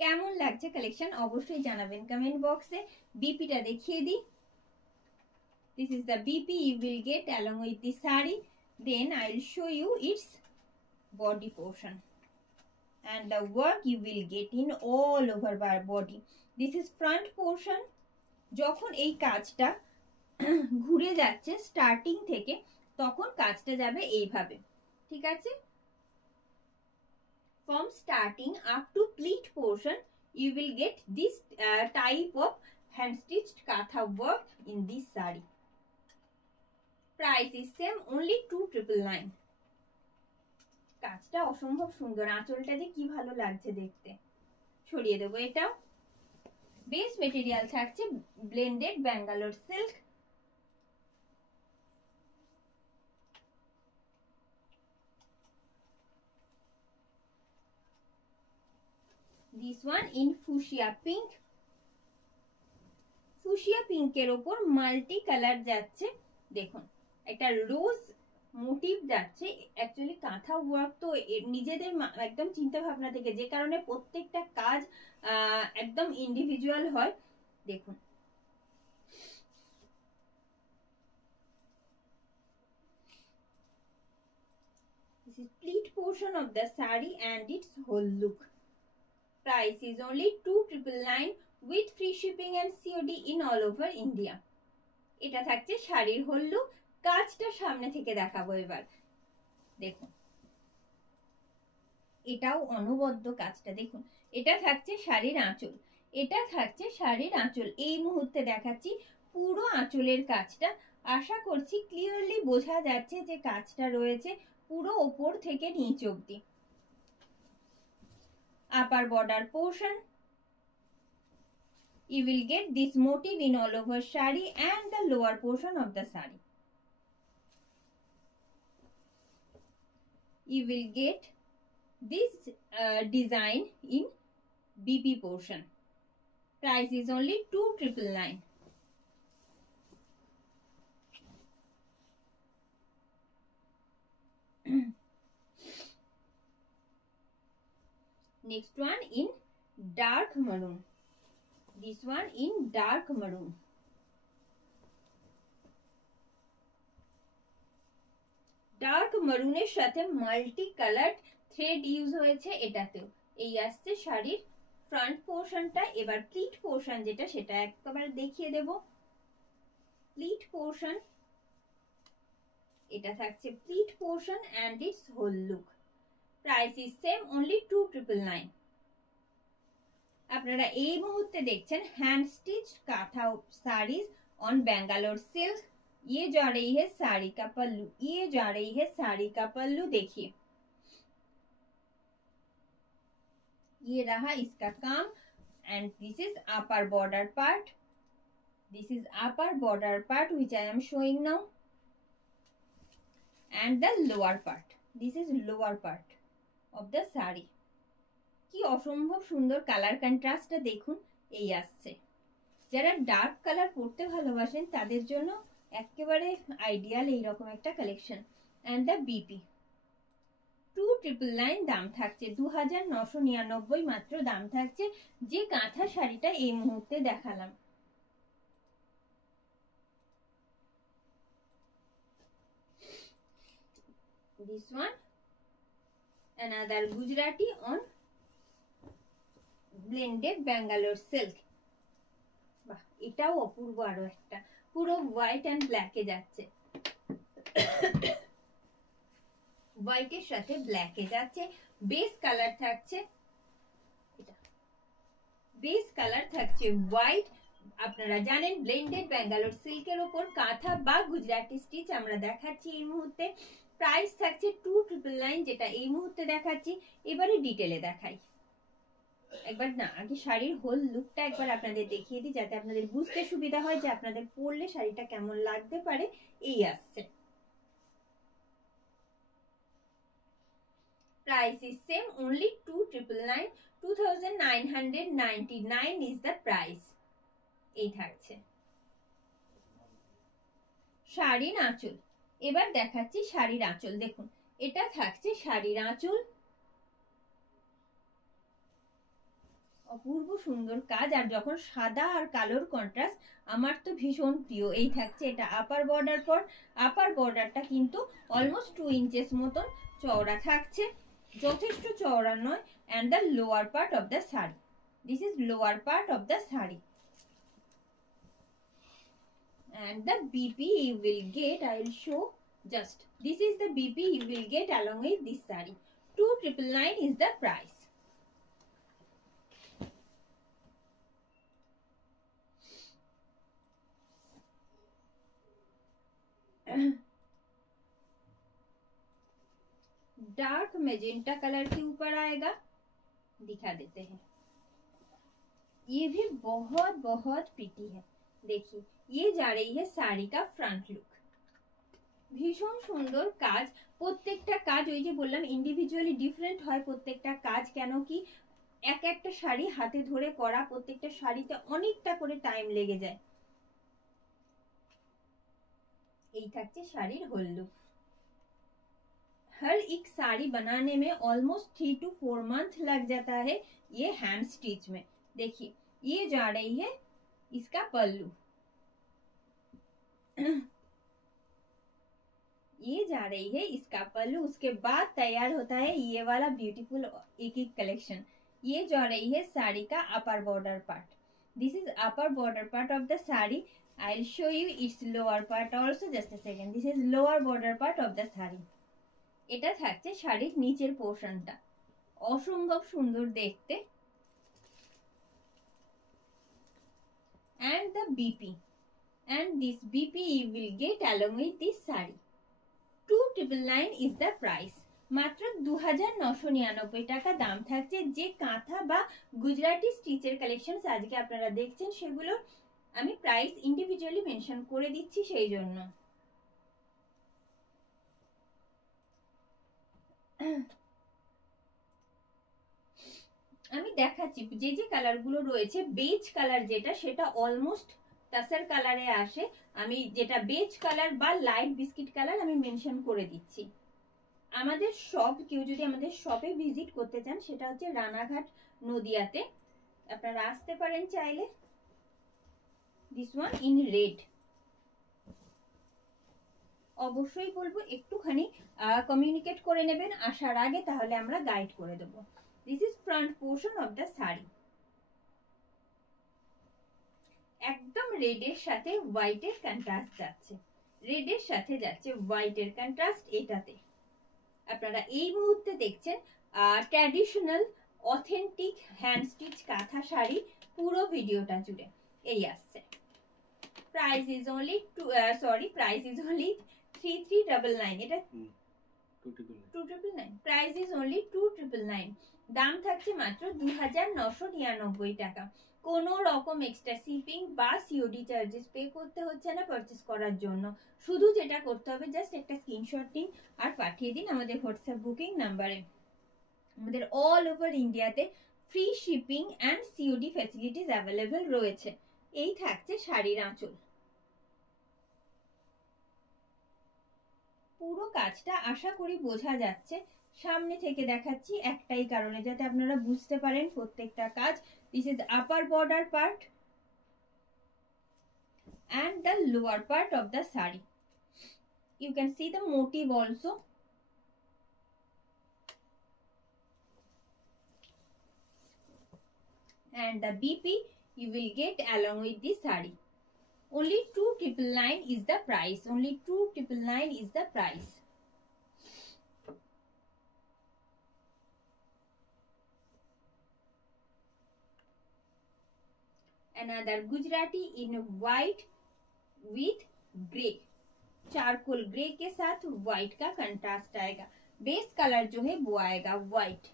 কেমন লাগছে কালেকশন অবশ্যই জানাবেন কমেন্ট বক্সে। বিপিটা দেখিয়ে দিই। this is the BP you will get along with the saree। then I will show you its body portion and the work you will get in all over our body। this is front portion। যখন এই কাজটা ঘুরে যাচ্ছে starting থেকে, তখন কাজটা যাবে এইভাবে, ঠিক আছে? from starting up to pleat portion you will get this type of hand stitched katha work in this saree। price is same, only 2999। কাজটা অসম্ভব সুন্দর, আঁচলটা যে কি ভালো লাগছে দেখতে। সরিয়ে দেবো এটাও। বেস মেটেরিয়াল থাকছে blended Bangalore silk. this one in fuchsia pink। Fuchsia পিঙ্কের ওপর মাল্টি কালার যাচ্ছে, দেখুন একটা রোজ মোটিভ যাচ্ছে। অ্যাকচুয়ালি কাঁথা ওয়ার্ক তো নিজেদের একদম চিন্তা ভাবনা থেকে, যে কারণে প্রত্যেকটা কাজ একদম ইন্ডিভিজুয়াল হয়। দেখুন this is pleat portion of the sari and its whole look. Price is only 2,999 with free shipping and COD in all over India. এটা থাকছে শাড়ির হোল লুক। কাজটা সামনে থেকে দেখাবো এবার। দেখুন এটাও অনবদ্য কাজটা দেখুন। এটা থাকছে শাড়ির আঁচল, এটা থাকছে শাড়ির আঁচল। এই মুহূর্তে দেখাচ্ছি পুরো আঁচলের কাজটা। আশা করছি ক্লিয়ারলি বোঝা যাচ্ছে যে কাজটা রয়েছে পুরো ওপর থেকে নিচ অবধি। আপার border portion, you will get this motif in all over shari and the lower portion of the sari. You will get this design in BP portion. Price is only 2,999. Next one in dark maroon. This one in dark maroon. Dark মারুনের সাথে multi coloured thread use হয়েছে এটাতেও। এই আসছে শাড়ির front পোর্শনটা। এবার pleat portion যেটা সেটা একেবারে দেখিয়ে দেব। প্লিট পোর্শন, এটা থাকছে pleat portion and its whole look. Price is same, only 2,999। আপনারা এই মুহূর্তে দেখছেন হ্যান্ড স্টিচ কাঁথা साड़ीज ऑन बेंगालोर सिल्क। ये जा रही है साड़ी का पल्लू, ये जा रही है साड़ी का पल्लू। देखिए ये रहा इसका काम and this is upper border part. This is upper border part which I am showing now and the lower part. This is lower part of the saree. কি অসম্ভব সুন্দর কালার কন্ট্রাস্টটা দেখুন। এই আসছে যারা ডার্ক কালার পরতে ভালোবাসেন তাদের জন্য একেবারে আইডিয়াল এইরকম একটা কালেকশন। এন্ড দ্য বিপি 2,999 দাম থাকছে, 2,999 মাত্র দাম থাকছে যে কাঁথা শাড়িটা এই মুহূর্তে দেখালাম। This one another Gujarati on blended Bangalore silk. বাহ, এটাও অপূর্ব। আরো একটা পুরো হোয়াইট এন্ড ব্ল্যাকে যাচ্ছে, হোয়াইটের সাথে ব্ল্যাকে যাচ্ছে। বেস কালার থাকছে, এটা বেস কালার থাকছে হোয়াইট। আপনারা জানেন ব্লেন্ডেড ব্যাঙ্গালোর সিল্কের ওপর কাঁথা বা গুজরাটি স্টিচ আমরা দেখাচ্ছি এই মুহূর্তে। প্রাইস থাকছে 2,999 যেটা এই মুহূর্তে দেখাচ্ছি। এবারে ডিটেলে দেখাই। একবার না আগে শাড়ির হোল লুকটা একবার আপনাদের দেখিয়ে দিই যাতে আপনাদের বুঝতে সুবিধা হয় যে আপনাদের পরলে শাড়িটা কেমন লাগতে পারে। এই আসছে। Price is same, only 2,999। 2,999 is the price. এই থাকছে শাড়ির আঁচল। এবার দেখাচ্ছি শাড়ির আঁচল। দেখুন এটা থাকছে শাড়ির আঁচল। অপূর্ব সুন্দর কাজ। আর যখন সাদা আর কালোর কন্ট্রাস্ট আমার তো ভীষণ প্রিয়। এই থাকছে এটা আপার বর্ডার পর। আপার বর্ডারটা কিন্তু অলমোস্ট 2 ইঞ্চেস মতন চওড়া থাকছে, যথেষ্ট চওড়া নয়। And the lower part of the sari, this is lower part of the sari. And the BP you will get, I will show just. This is the BP you will get along with this saree. 2,999 is the price. Dark magenta colour के ऊपर आएगा, दिखा देते हैं। ये भी बहुत बहुत प्रीटी है। देखिए ये जा रही है साड़ी का फ्रंट लुक। ভীষণ সুন্দর কাজ। প্রত্যেকটা কাজ ওই যে বললাম ইন্ডিভিজুয়ালি ডিফারেন্ট হয় প্রত্যেকটা কাজ। কেন কি এক একটা শাড়ি হাতে ধরে করা, প্রত্যেকটা শাড়িতে অনেকটা করে টাইম লেগে যায়। এই থাকছে শাড়ির হোল লুক। हर एक साड़ी बनाने में ऑलमोस्ट 3 to 4 मंथ लग जाता है ये हैंड स्टिच में। देखिए ये जा रही है इसका पल्लू। ये जा रही है इसका पल्लू। उसके बाद तैयार होता है ये वाला ब्यूटीफुल एक एक कलेक्शन। ये जा रही है साड़ी का upper border part. This is upper border part of the sari. I will show you it's lower part also. Just a second. This is lower border part of the sari. এটা থাকছে শাড়ির নিচের পোর্শনটা। অসম্ভব সুন্দর দেখতে। and the BP, and this BP you will get along with this saree. 2999 is the price. মাত্র 2999 টাকা দাম থাকছে। যে কাঁথা বা গুজরাটি স্টিচের কালেকশন আজকে আপনারা দেখছেন সেগুলো আমি প্রাইস ইন্ডিভিজুয়ালি মেনশন করে দিচ্ছি সেই জন্য। আমি দেখাচ্ছি যে যে কালারগুলো রয়েছে। বেজ কালার যেটা সেটা অলমোস্ট টাসার কালারে আসে। আমি যেটা বেজ কালার বা লাইট বিস্কিট কালার আমি মেনশন করে দিচ্ছি। আমাদের শপ, কেউ যদি আমাদের শপে ভিজিট করতে চান সেটা হচ্ছে রানাঘাট নদিয়াতে, আপনারা আসতে পারেন চাইলে। This one in red. অবশ্যই বলবো একটুখানি কমিউনিকেট করে নেবেন আসার আগে, তাহলে আমরা গাইড করে দেবো। This is front portion of the saree. একদম রেডের সাথে হোয়াইটের কন্ট্রাস্ট যাচ্ছে। রেডের সাথে যাচ্ছে হোয়াইটের কন্ট্রাস্ট এটাতে। আপনারা এই মুহূর্তে দেখছেন ট্র্যাডিশনাল অথেন্টিক হ্যান্ড স্টিচ কাঁথা শাড়ি পুরো ভিডিওটা জুড়ে এই আসছে। Price is only price is only 3399। এটা 2999। Price is only 2999। দাম থাকছে মাত্র 2999 টাকা। কোনো রকম এক্সট্রা শিপিং বা সিওডি চার্জেস পে করতে হচ্ছে না পারচেস করার জন্য। শুধু যেটা করতে হবে জাস্ট একটা স্ক্রিনশট নিন আর পাঠিয়ে দিন আমাদের হোয়াটসঅ্যাপ বুকিং নাম্বারে। আমাদের অল ওভার ইন্ডিয়াতে free shipping and COD facilities available রয়েছে। এই থাকছে শাড়ির আঁচল। পুরো কাজটা আশা করি বোঝা যাচ্ছে। সামনে থেকে দেখাচ্ছি একটাই কারণে, যাতে আপনারা বুঝতে পারেন প্রত্যেকটা কাজ। This is upper border part and the lower part of the saree. You can see the motif also. And the BP you will get along with the saree. Only 2999 is the price. Only 2999 is the price. Another Gujarati in white with grey. Charcoal grey के साथ white का contrast आएगा। Base colour जो है वो आएगा white.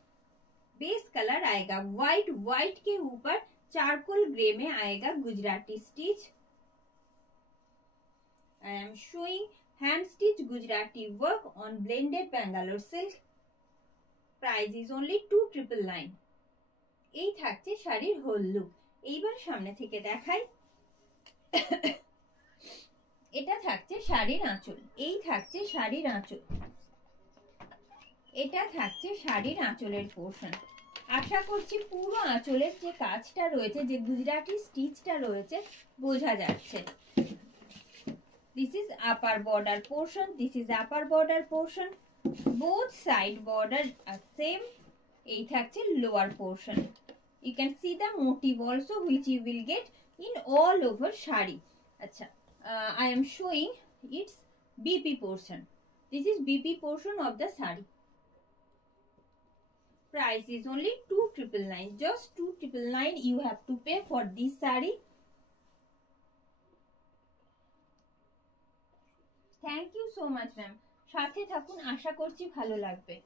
Base colour आएगा white. White के ऊपर चारकोल ग्रे में आएगा Gujarati stitch. I am showing hand stitch Gujarati work on blended Bangalore silk. Price is only 2999. এই থাকছে শাড়ির হোল লুক। এইবার সামনে থেকে দেখাই। এটা থাকছে শাড়ির আঁচল। এই থাকছে শাড়ির আঁচল। এটা থাকছে শাড়ির আঁচলের পোর্শন। আশা করছি পুরো আঁচলের যে কাজটা রয়েছে, যে গুজরাটি স্টিচটা রয়েছে বোঝা যাচ্ছে। This is upper border portion. This is upper border portion. Both side border are same. এই থাকছে lower portion. You can see the motif also which you will get in all over shari. Acha, I am showing its BP portion. This is BP portion of the sari. Price is only 2999. Just 2999 you have to pay for this sari. Thank you so much ma'am. সাথে থাকুন, আশা করছি ভালো লাগবে।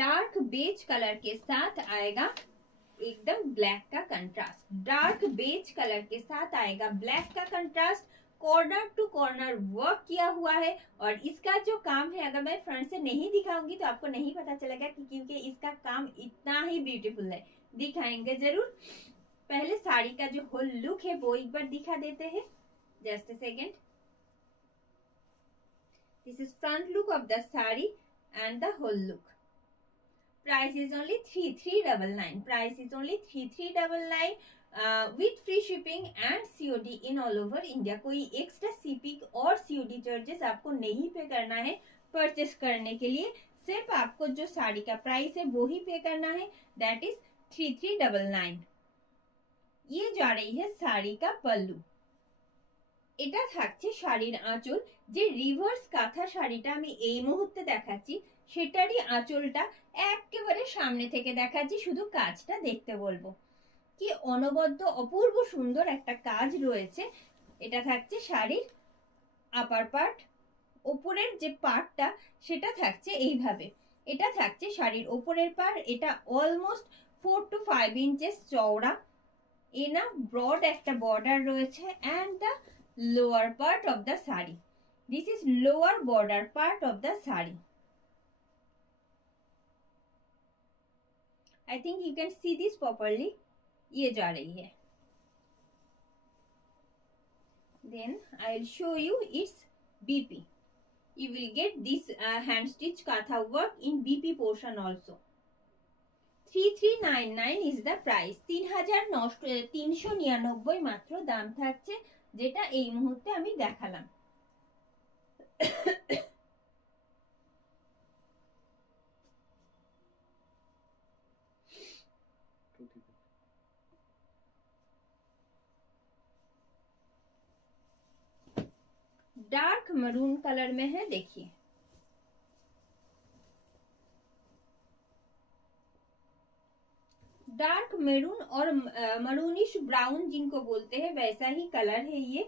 Dark beige colour के साथ आएगा एकदम black का कंट्रास्ट। डार्क बेज कलर के साथ आएगा ब्लैक का contrast. Corner to corner work किया हुआ है और इसका जो काम है अगर मैं फ्रंट से नहीं दिखाऊंगी तो आपको नहीं पता चलेगा कि क्योंकि इसका काम इतना ही ब्यूटीफुल है। दिखाएंगे जरूर। पहले साड़ी का जो होल लुक है वो एक बार दिखा देते हैं। Just a second. This is front look of the sari and the whole look. Price is only 3399। Price is only 3399 with free shipping and COD in all over India. कोई एक्स्ट्रा शिपिंग और COD charges आपको नहीं पे करना है purchase करने के लिए। सिर्फ आपको जो साड़ी का प्राइस है वो ही पे करना है, दैट इज 3399। ये जा रही है শাড়ি का পল্লু। এটা থাকছে শাড়ির আঁচল। যে রিভার্স কাঁথা শাড়িটা আমি এই মুহূর্তে দেখাচ্ছি সেটারই আঁচলটা একেবারে সামনে থেকে দেখাচ্ছি, শুধু কাজটা দেখতে বলবো। কি অনবদ্য অপূর্ব সুন্দর একটা কাজ রয়েছে। এটা থাকছে শাড়ির আপার পার্ট। ওপরের যে পার্টটা সেটা থাকছে এইভাবে। এটা থাকছে শাড়ির ওপরের পার্ট। এটা অলমোস্ট 4 to 5 ইঞ্চেস চওড়া। এনা ব্রড একটা বর্ডার রয়েছে and the lower part of the sari. This is lower border part of the sari. I think you can see this properly. ये जा रही है। Then I will show you its BP. You will get this hand stitch katha work in BP portion also. 3399 is the price. 3399 মাত্র দাম থাকছে, যেটা এই মুহূর্তে আমি দেখালাম। डार्क मरून कलर में है, देखिए। डार्क मैरून और मरूनिश ब्राउन जिनको बोलते हैं वैसा ही कलर है ये।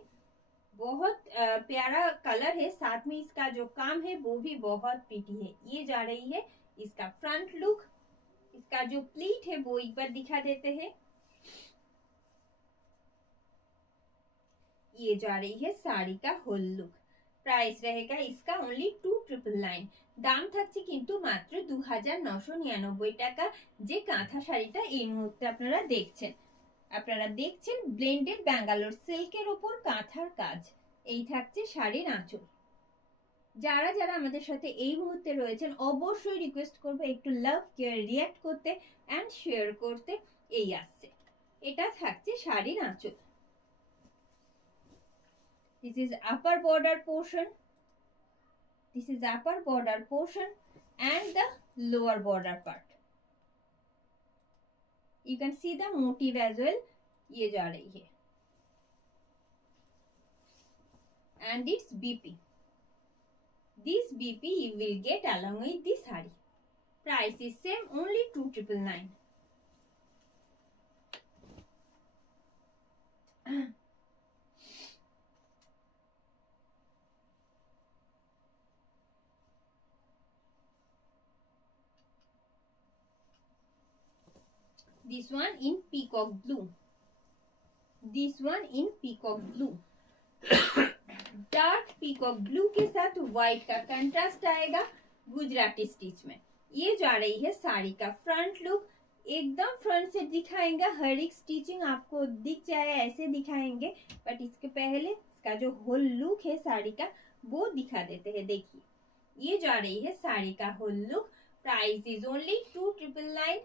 बहुत प्यारा कलर है। साथ में इसका जो काम है वो भी बहुत प्रीटी है। ये जा रही है इसका फ्रंट लुक। इसका जो प्लीट है वो एक बार दिखा देते हैं। ये जा रही है साड़ी का होल लुक। प्राइस रहेगा इसका ओनली 2999। দাম থাকছে কিন্তু মাত্র 2999 টাকা। যে কাঁথা শাড়িটা এই মুহূর্তে আপনারা দেখছেন ব্লেন্ডেড ব্যাঙ্গালোর সিল্কের উপর কাঁথার কাজ। এই থাকছে শাড়ির আঁচল। যারা যারা আমাদের সাথে এই মুহূর্তে রয়েছেন অবশ্যই রিকোয়েস্ট করব একটু লাভ কেয়ার রিঅ্যাক্ট করতে এন্ড শেয়ার করতে। এই আসছে, এটা থাকছে শাড়ির আঁচল। This is upper border portion. This is upper border portion and the lower border part. You can see the motif as well. ये जा रही है and it's BP. This BP you will get along with this saree. Price is same, only 2999. This one in peacock blue. This one in peacock blue. Dark peacock blue के साथ white का contrast आएगा Gujarati stitch में। ये जा रही है साड़ी का फ्रंट लुक। एकदम फ्रंट से दिखाएंगे, हर एक स्टिचिंग आपको दिख जाए ऐसे दिखाएंगे, बट इसके पहले इसका जो होल लुक है साड़ी का वो दिखा देते हैं। देखिए, ये जा रही है साड़ी का whole look. Price is only 2999।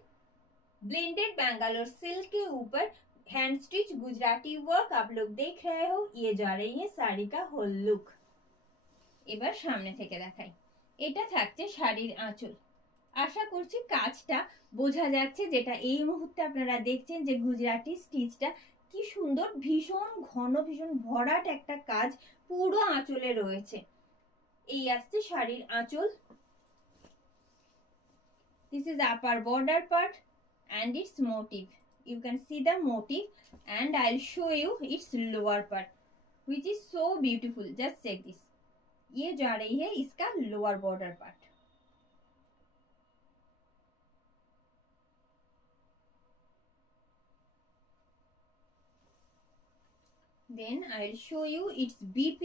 Blended Bangalore silk के ऊपर हैंड स्टिच गुजराती वर्क आप लोग देख रहे हो। ये जा रही है साड़ी का होल लुक। এবার সামনে থেকে দেখাই। এটা থাকছে শাড়ির আঁচল। আশা করছি কাজটা বোঝা যাচ্ছে, যেটা এই মুহূর্তে আপনারা দেখছেন যে গুজরাটি স্টিচটা কি সুন্দর, ভীষণ ঘন, ভীষণ ভরাট একটা কাজ পুরো আঁচলে রয়েছে। এই আসছে শাড়ির আঁচল। This is upper border part and its motif. You can see the motif and I'll show you its lower part which is so beautiful. Just check this. ये जा रही है इसका lower border part. Then I'll show you its BP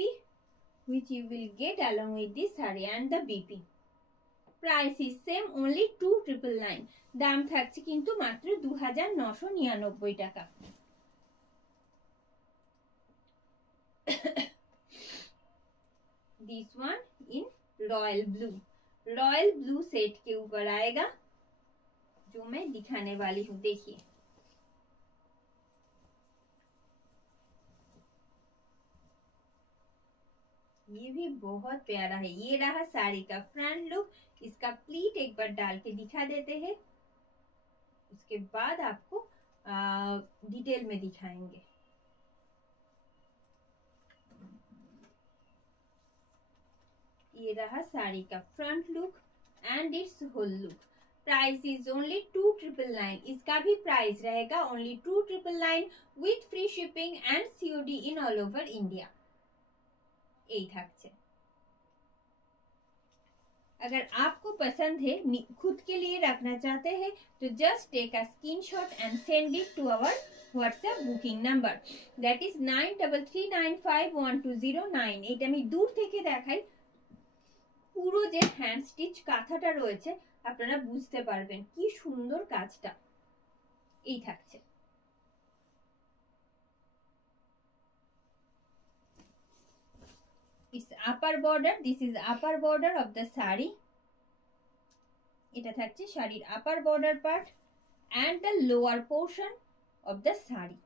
which you will get along with this saree and the BP. Price is same, only 2999. দাম থাকছে কিন্তু মাত্র 2999 টাকা। This one in royal blue, royal blue set के ऊपर आएगा जो मैं दिखाने वाली हूँ। देखिए ये भी बहुत प्यारा है। ये रहा साड़ी का फ्रंट लुक। इसका प्लीट एक बार डाल के दिखा देते हैं, उसके बाद आपको डिटेल में दिखाएंगे। ये रहा साड़ी का front look and its whole look. Price is only 2,999। इसका भी प्राइस रहेगा only 2,999 with free shipping and COD in all over India. यही থাকছে। अगर आपको पसंद है, खुद के लिए रखना चाहते हैं, तो just take a screenshot and send it to our WhatsApp booking number, that is 9339512009। এটা আমি দূর থেকে দেখাই, পুরো যে হ্যান্ড স্টিচ কাঁথাটা রয়েছে আপনারা বুঝতে পারবেন কি সুন্দর কাজটা। এই থাকছে। It's upper border. This is upper border of the sari. এটা থাকছে শাড়ির upper border part and the lower portion of the sari.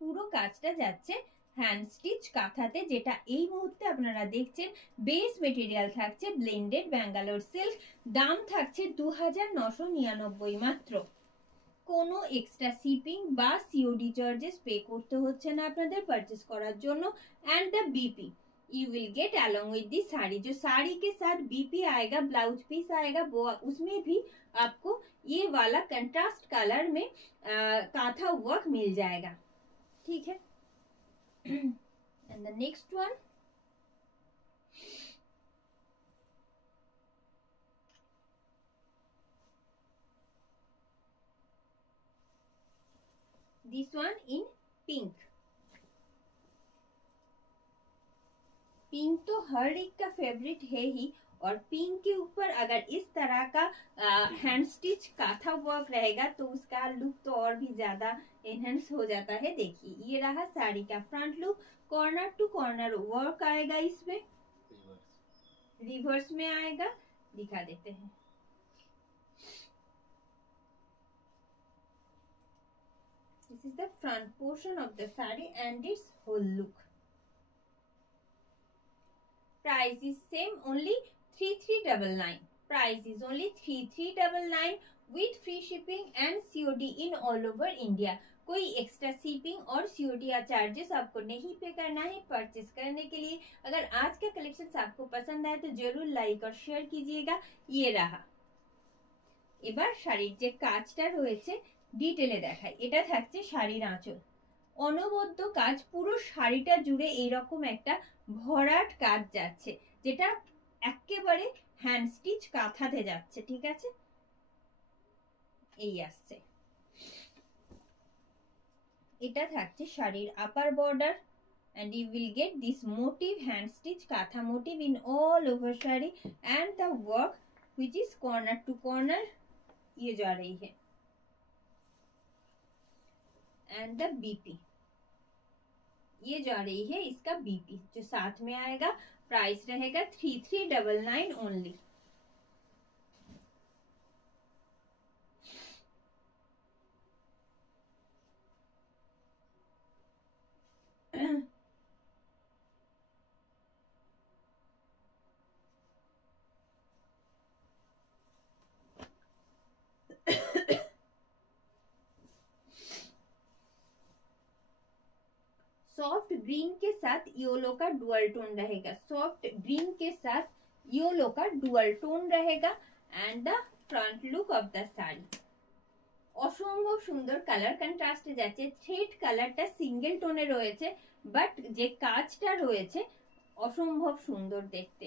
পুরো কাজটা যাচ্ছে হ্যান্ড স্টিচ কাঁথাতে, যেটা এই মুহূর্তে আপনারা দেখছেন। বেস মেটেরিয়াল থাকছে ব্লেন্ডেড ব্যাঙ্গালোর সিল্ক। দাম থাকছে 2,999 মাত্র। কোনো এক্সট্রা শিপিং বা সিওডি চার্জেস পে করতে হচ্ছে না আপনাদের পারচেস করার জন্য। And the BP you will get along with the sari. जो साड़ी के साथ बीपी आएगा, ब्लाउज पीस आएगा, वो उसमें भी आपको ये वाला कंट्रास्ट कलर में कांथा वर्क मिल जाएगा। ठीक है। And the next one, this one in pink. Pink तो हर एक का फेवरेट है ही, और पिंक के ऊपर अगर इस तरह का हैंड स्टिच काथा वर्क रहेगा तो उसका लुक तो और भी ज्यादा एनहेंस हो जाता है। देखिए ये रहा साड़ी का front look. Corner to corner work आएगा, इसमें रिवर्स में आएगा। दिखा देते हैं। This is the front portion of the saree and its whole look. Price is same, only 3,399. Price is only 3,399 with free shipping and COD in all over India. कोई extra shipping और COD charges आपको नहीं पे करना है purchase करने के लिए। अगर आज का कलेक्शन आपको पसंद आए तो जरूर लाइक और शेयर कीजिएगा। ये रहा। এবার শাড়ির যে কাজটা রয়েছে ডিটেলে দেখাই। এটা থাকছে শাড়ির আঁচল, অনবদ্য কাজ। পুরো শাড়িটা জুড়ে এইরকম একটা ভরাট কাজ যাচ্ছে, যেটা একেবারে হ্যান্ড স্টিচ কাঁথাতে যাচ্ছে। ঠিক আছে, এই আসছে। এটা থাকছে শাড়ির upper border and you will get this motif hand stitch katha motif in all over shari and the work which is corner to corner ये जा रही है। and the BP ये जा रही है इसका बीपी जो साथ में आएगा। प्राइस रहेगा 3,399 ओनली। सॉफ्ट ग्रीन के साथ येलो का डुअल टोन रहेगा। सॉफ्ट ग्रीन के साथ येलो का डुअल टोन रहेगा and the front look of the sari অসম্ভব সুন্দর কালার কন্ট্রাস্টে যাচ্ছে। থ্রেড কালারটা সিঙ্গেল টোনে রয়েছে, বাট যে কাজটা রয়েছে অসম্ভব সুন্দর দেখতে।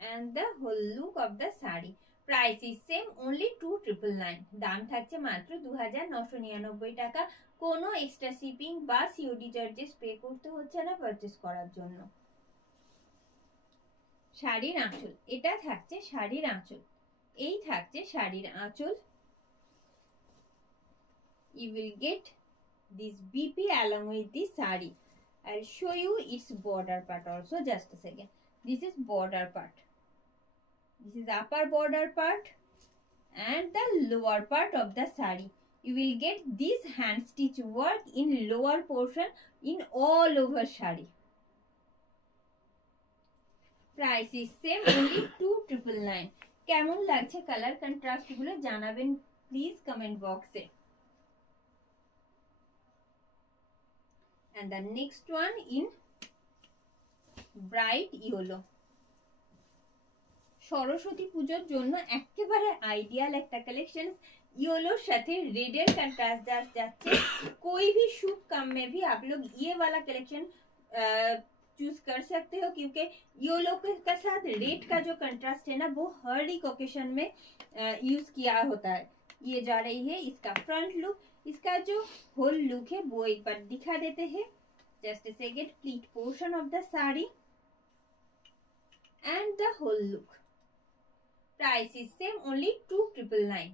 and the whole look of the saree. Price is same, only 2,999. দাম থাকছে মাত্র 2,999 টাকা। কোনো এক্সট্রা শিপিং বা সিওডি চার্জেস পে করতে হচ্ছে না পারচেস করার জন্য। শাড়ির আঁচল, এটা থাকছে শাড়ির আঁচল। এই থাকছে শাড়ির আঁচল। You will get this BP along with the sari. I'll show you its border part also. Just a second. This is border part. This is upper border part and the lower part of the sari. You will get this hand stitch work in lower portion in all over sari. Price is same, only 2,999. কেমন লাগছে colour contrast গুলো জানাবেন please comment বক্সে। And the next one in bright yellow. Saraswati পূজার জন্য একেবারে ideal একটা collection. Yellow साथे रेड कंट्रास्ट जाচ্ছে। कोई भी शुभ काम में भी आप लोग ये वाला कलेक्शन चूज कर सकते हो क्योंकि येलो के साथ रेड का जो कंट्रास्ट है ना वो हर एक ओकेशन में यूज किया होता है। ये जा रही है इसका फ्रंट लुक। इसका जो होल लुक है वो एक बार दिखा देते हैं। Just a second, pleat portion of the sari and the whole look. Price is same, only 2,999.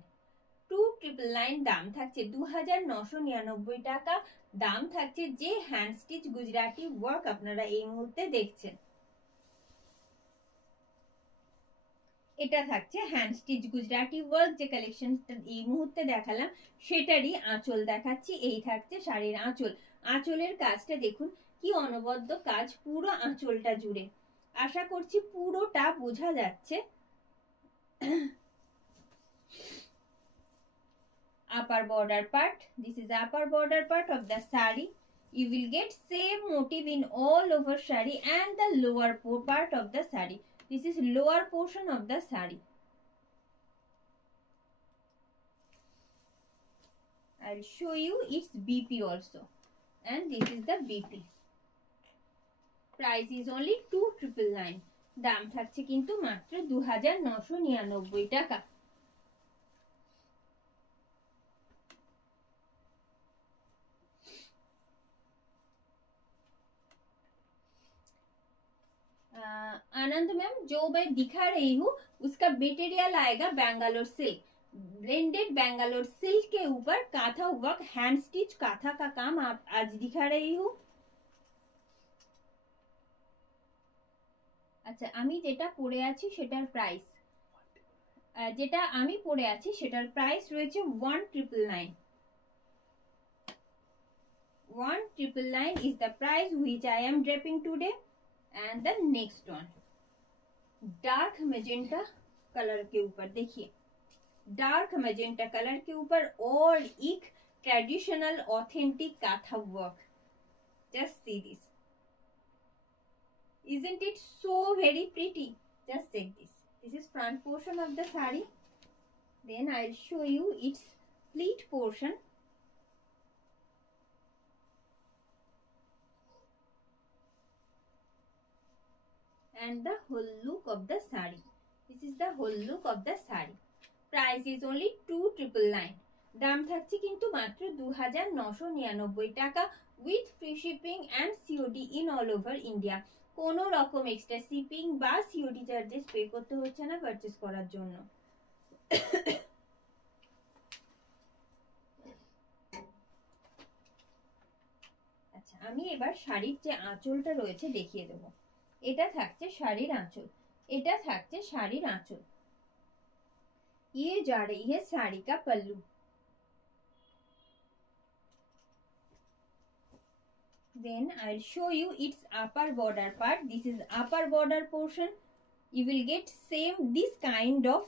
2,999 দাম থাকছে 2,999 টাকা দাম থাকছে যে হ্যান্ড স্টিচ গুজরাটি ওয়ার্ক আপনারা এই মুহূর্তে দেখছেন। এটা থাকছে হ্যান্ড স্টিচ গুজরাটি ওয়ার্ক। যে কালেকশনটা এই মুহূর্তে দেখালাম সেটারই আঁচল দেখাচ্ছি। এই থাকছে শাড়ির আঁচল। আঁচলের কাজটা দেখুন কি অনবদ্য কাজ পুরো আঁচলটা জুড়ে। আশা করছি পুরোটা বোঝা যাচ্ছে। upper border part, this is upper border part of the sari. You will get same motif in all over sari and the lower part of the sari. This is lower portion of the sari. I'll show you its BP also, and this is the BP. Price is only 2,999. দাম থাকছে কিন্তু মাত্র 2,999 টাকা। आनंद ma'am जो मैं दिखा रही हूँ उसका मटेरियल आएगा Bangalore silk. Blended Bangalore silk के ऊपर काथा वर्क हैंड स्टिच काथा का काम आप आज दिखा रही हूँ। আচ্ছা আমি যেটা পরে আছি সেটার প্রাইস রয়েছে 1,999. 1,999 is the price which I am draping today. And the next one dark magenta colour के ऊपर देखिए। डार्क मैजेंटा कलर के ऊपर और एक traditional authentic kantha work. Just see this, isn't it so very pretty? Just check this. This is front portion of the sari. Then I'll show you its pleat portion. And the whole look of the sari. This is the whole look of the sari. Price is only 2,999. দাম থাকছে কিন্তু মাত্র 2,999 টাকা with free shipping and COD in all over India. কোনো রকম extra shipping বা COD charges pay করতে হচ্ছে না পারচেজ করার জন্য। আচ্ছা আমি এবার শাড়ির যে আঁচলটা রয়েছে দেখিয়ে দেবো। এটা থাকছে শাড়ির আঁচল। এটা থাকছে শাড়ির আঁচল। ये जा रही है साड़ी का पल्लू। Then I'll show you its upper border part. This is upper border portion. You will get same this kind of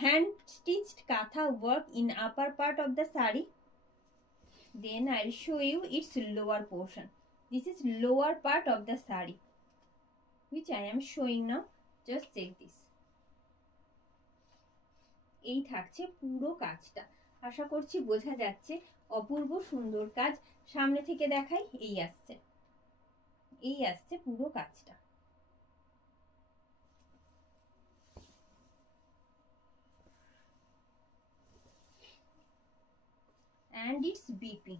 hand stitched katha work in upper part of the sari. Then I'll show you its lower portion. This is lower part of the sari which I am showing now. Just check this. এই থাকছে পুরো কাজটা। আশা করছি বোঝা যাচ্ছে অপূর্ব সুন্দর কাজ। সামনে থেকে দেখাই। এই আসছে পুরো কাজটা। and its BP.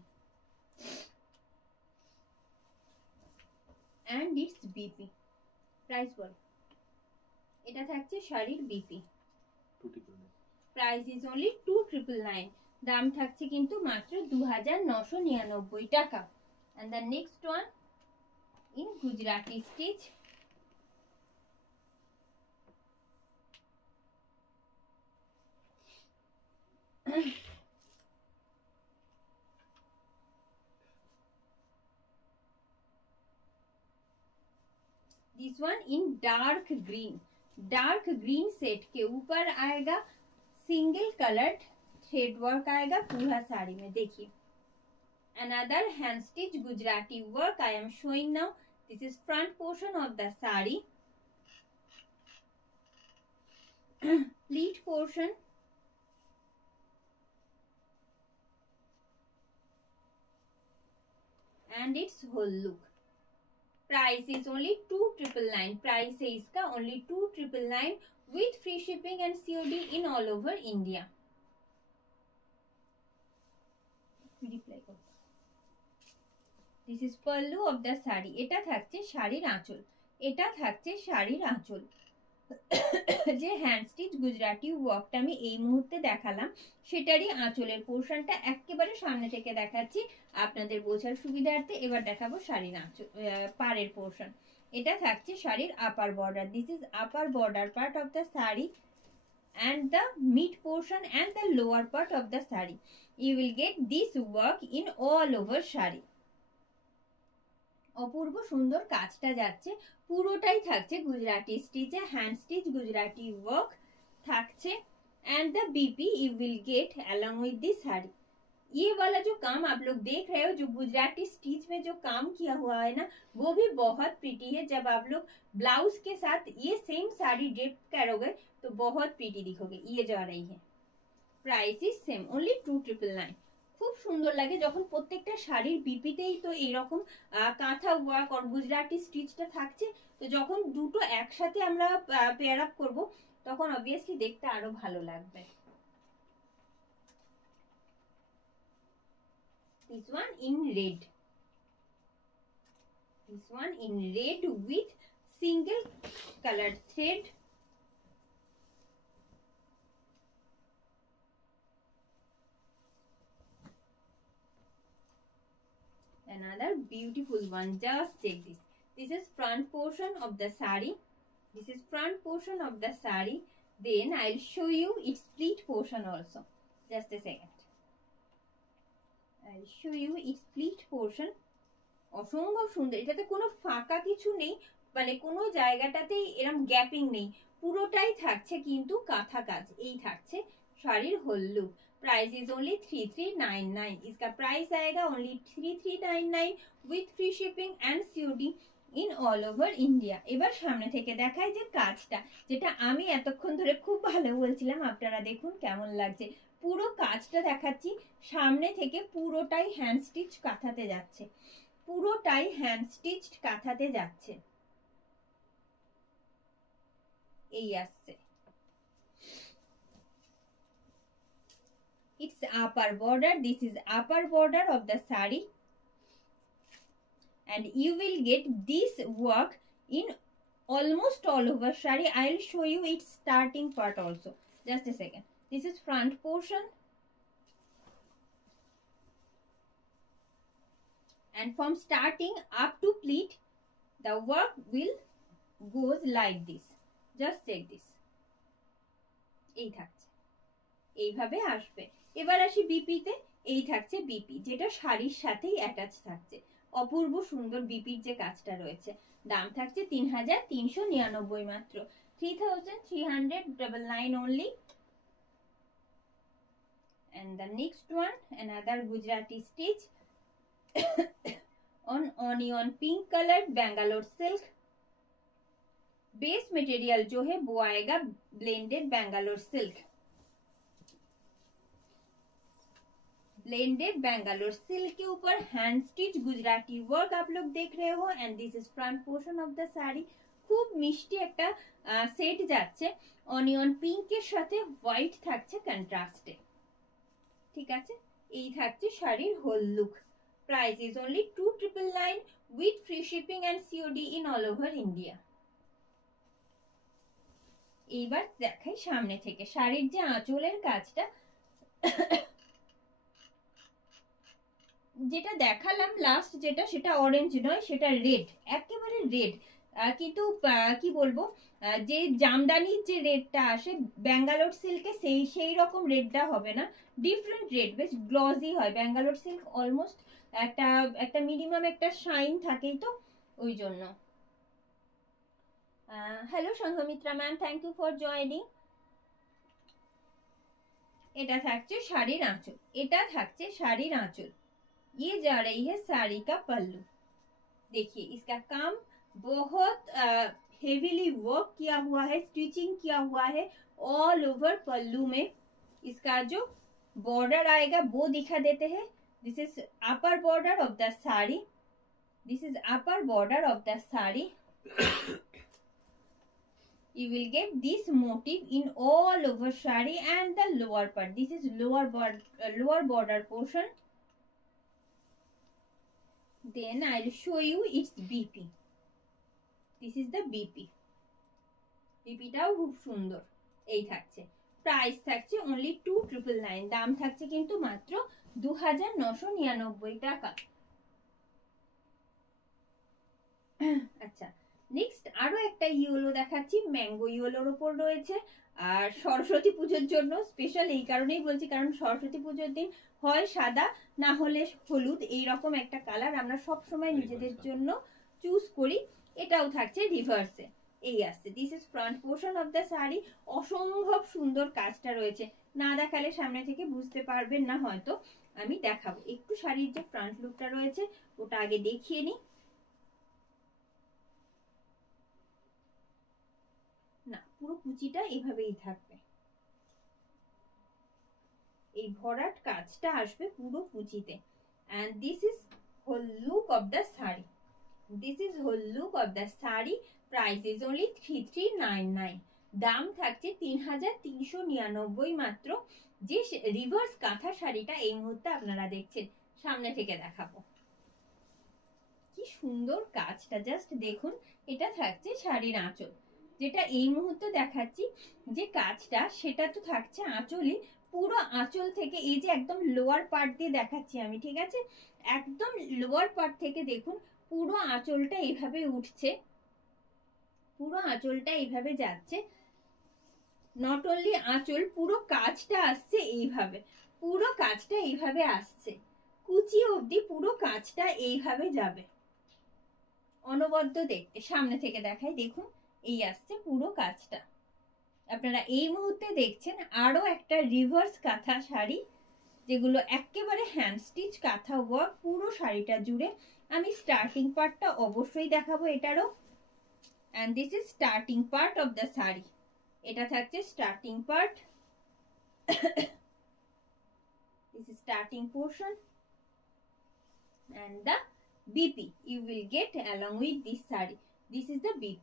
And its BP. Price বল। এটা থাকছে শাড়ির BP. Price is only 2,999. দাম থাকছে কিন্তু মাত্র 2999 টাকা। and the next one in Gujarati stitch, this one in dark green set के ऊपर आएगा सिंगल कलर्ड थ्रेड वर्क आएगा पूरा साड़ी में। देखिए another hand stitch Gujarati work I am showing now. This is front portion of the sari, pleat portion, and its whole look. Price is only 2999. Price है इसका only 2999 with free shipping and COD in all over India. This is pallu of the sari. এটা থাকছে শাড়ির আঁচল, এটা থাকছে শাড়ির আঁচল। যে হ্যান্ড স্টিচ গুজরাটি ওয়ার্কটা আমি এই মুহূর্তে দেখালাম সেটারই আঁচলের পোর্শনটা একেবারে সামনে থেকে দেখাচ্ছি আপনাদের বোঝার সুবিধার্থে। এবার দেখাবো শাড়ির আঁচল পাড়ের পোর্শন। এটা থাকছে শাড়ির upper border. This is upper border part of the sari and the mid portion and the lower part of the saree. You will get this work in all over saree. অপূর্ব সুন্দর কাজটা যাচ্ছে, পুরোটাই থাকছে गुजराती स्टिच है, hand stitch Gujarati work থাকছে and the BP you will get along with this saree. ये वाला जो काम आप लोग देख रहे हो जो गुजराती स्टिच में जो काम किया हुआ है ना वो भी बहुत प्रीटी है। जब आप लोग ब्लाउज के साथ ये सेम साड़ी ड्रेप करोगे तो बहुत प्रीटी दिखोगे। ये जा रही है, प्राइस इज सेम ओनली 2999। খুব সুন্দর লাগে যখন প্রত্যেকটা শাড়ির বিপিতেই তো এইরকম কাঁথা ওয়ার্ক আর গুজরাটি স্টিচটা থাকছে, তো যখন দুটো একসাথে আমরা পেয়ার আপ করব তখন অবভিয়াসলি দেখতে আরো ভালো লাগবে। This one in red, this one in red with single colored thread, another beautiful one. Just check this. This is front portion of the saree, this is front portion of the saree. Then I'll show you its pleat portion also. Just a second, I'll show you its pleat portion. অসম্ভব সুন্দর, এটাতে কোনো ফাঁকা কিছু নেই, মানে কোনো জায়গাটাতেই এরকম গ্যাপিং নেই, পুরোটাই থাকছে কিন্তু কাঁথা কাজ। এই থাকছে শাড়ির whole look. Price is only 3399। इसका प्राइस आएगा only 3399 with free shipping and COD in all over India। এবার সামনে থেকে দেখাই যে কাজটা, যেটা আমি এতক্ষণ ধরে খুব ভালো বলছিলাম, আপনারা দেখুন কেমন লাগছে। পুরো কাজটা দেখাচ্ছি সামনে থেকে, পুরোটাই হ্যান্ড স্টিচ কাঁথাতে যাচ্ছে, পুরোটাই হ্যান্ড স্টিচ কাঁথাতে যাচ্ছে। এই আসছে, it's upper border, this is upper border of the saree and you will get this work in almost all over saree. I'll show you its starting part also, just a second. This is front portion and from starting up to pleat the work will goes like this. Just check this, এই থাকছে, এইভাবে আসবে। এবার আসি বিপিতে, এই থাকছে BP যেটা শাড়ির সাথেই অ্যাটাচ থাকছে। অপূর্ব সুন্দর বিপির যে কাজটা রয়েছে। দাম থাকছে 3399 মাত্র, 3399 only। and the next one another Gujarati stitch on onion pink colored Bangalore silk। Base material जो है वो आएगा blended Bangalore silk, blended Bangalore silk के ऊपर हैंड स्टिच गुजराती वर्क आप लोग देख रहे हो। And this is front portion of the sari. खूब मिष्टी একটা সেট যাচ্ছে, অনিয়ন পিঙ্কের সাথে হোয়াইট থাকছে কন্ট্রাস্টে, ঠিক আছে। এই থাকছে শাড়ির whole look. Price is only 2999 with free shipping and COD in all over India. এইবার দেখাই সামনে থেকে শাড়ির যে আঁচলের কাজটা, যেটা দেখালাম লাস্ট যেটা, সেটা অরেঞ্জ নয়, সেটা রেড, একেবারে রেড। কিন্তু কি বলবো, যে জামদানির যে রেডটা আসে ব্যাঙ্গালোর সিল্কে, সেই রকম রেডটা হবে না, ডিফারেন্ট রেড, বেশ গ্লসি হয়। ব্যাঙ্গালোর সিল্ক অলমোস্ট একটা একটা মিনিমাম একটা শাইন থাকেই, তো ওই জন্য। Hello Sanghamitra ma'am, thank you for joining. এটা থাকছে শাড়ির আঁচল, এটা থাকছে শাড়ির आंचल। ये जा रही है साड़ी का पल्लू। देखिए इसका काम बहुत हेवीली वर्क किया हुआ है, स्टिचिंग किया हुआ है ऑल ओवर पल्लू में। इसका जो बॉर्डर आएगा वो दिखा देते हैं। This is upper border of the sari, this is upper border of the sari. You will get this motif in all over shari and the lower part. This is lower border portion. Then I'll show you its BP. This is the BP. BP টাও খুব সুন্দর। এই থাকছে, price থাকছে only 2999, দাম থাকছে কিন্তু মাত্র 2999 টাকা। আচ্ছা, নেক্সট আরো একটা ইয়েলো দেখাচ্ছি, ম্যাঙ্গো ইয়েলোর উপর রয়েছে। আর সরস্বতী পুজোর জন্য স্পেশাল এই কারণেই বলছি, কারণ সরস্বতী পুজোর দিন হয় সাদা না হলে হলুদ, এইরকম একটা কালার আমরা সব সময় নিজেদের জন্য চুজ করি। এটাও থাকছে রিভার্সে, এই আসছে। This is front portion of the sari. অসম্ভব সুন্দর কাজটা রয়েছে, না দেখালে সামনে থেকে বুঝতে পারবেন না, হয়তো আমি দেখাবো। একটু শাড়ির যে ফ্রন্ট লুকটা রয়েছে ওটা আগে দেখিয়ে নিই। না, পুরো কুচিটা এইভাবেই থাকবে, এই ভরাট কাজটা আসবে পুরো কুচিতে। and this is whole look of the saree, this is whole look of the saree. price is only 3399, দাম থাকছে 3399 মাত্র। যে রিভার্স কাঁথা শাড়িটা এই মুহূর্তে আপনারা দেখছেন, সামনে থেকে দেখাবো কি সুন্দর কাজটা, জাস্ট দেখুন। এটা থাকছে শাড়ির আঁচল, যেটা এই মুহূর্তে দেখাচ্ছি যে কাজটা, সেটা তো থাকছে আঁচলই। পুরো আঁচল থেকে, এই যে একদম লোয়ার পার্ট দিয়ে দেখাচ্ছি আমি, ঠিক আছে, একদম লোয়ার পার্ট থেকে দেখুন পুরো আঁচলটা এইভাবে উঠছে, পুরো আঁচলটা এইভাবে যাচ্ছে। নট অনলি আঁচল, পুরো কাজটা আসছে এইভাবে, পুরো কাজটা এইভাবে আসছে, কুচি অবধি পুরো কাজটা এইভাবে যাবে। অনবদ্য দেখতে, সামনে থেকে দেখাই, দেখুন এই আসছে পুরো কাজটা। আপনারা এই মুহূর্তে দেখছেন আরো একটা রিভার্স কাঁথা শাড়ি, যেগুলো একেবারে হ্যান্ড স্টিচ কাঁথা ওয়ার্ক পুরো শাড়িটা জুড়ে। আমি স্টার্টিং পার্টটা অবশ্যই দেখাবো এটারও। and this is starting part of the sari, এটা থাকছে starting part. this is starting portion and the BP you will get along with this saree. This is the BP.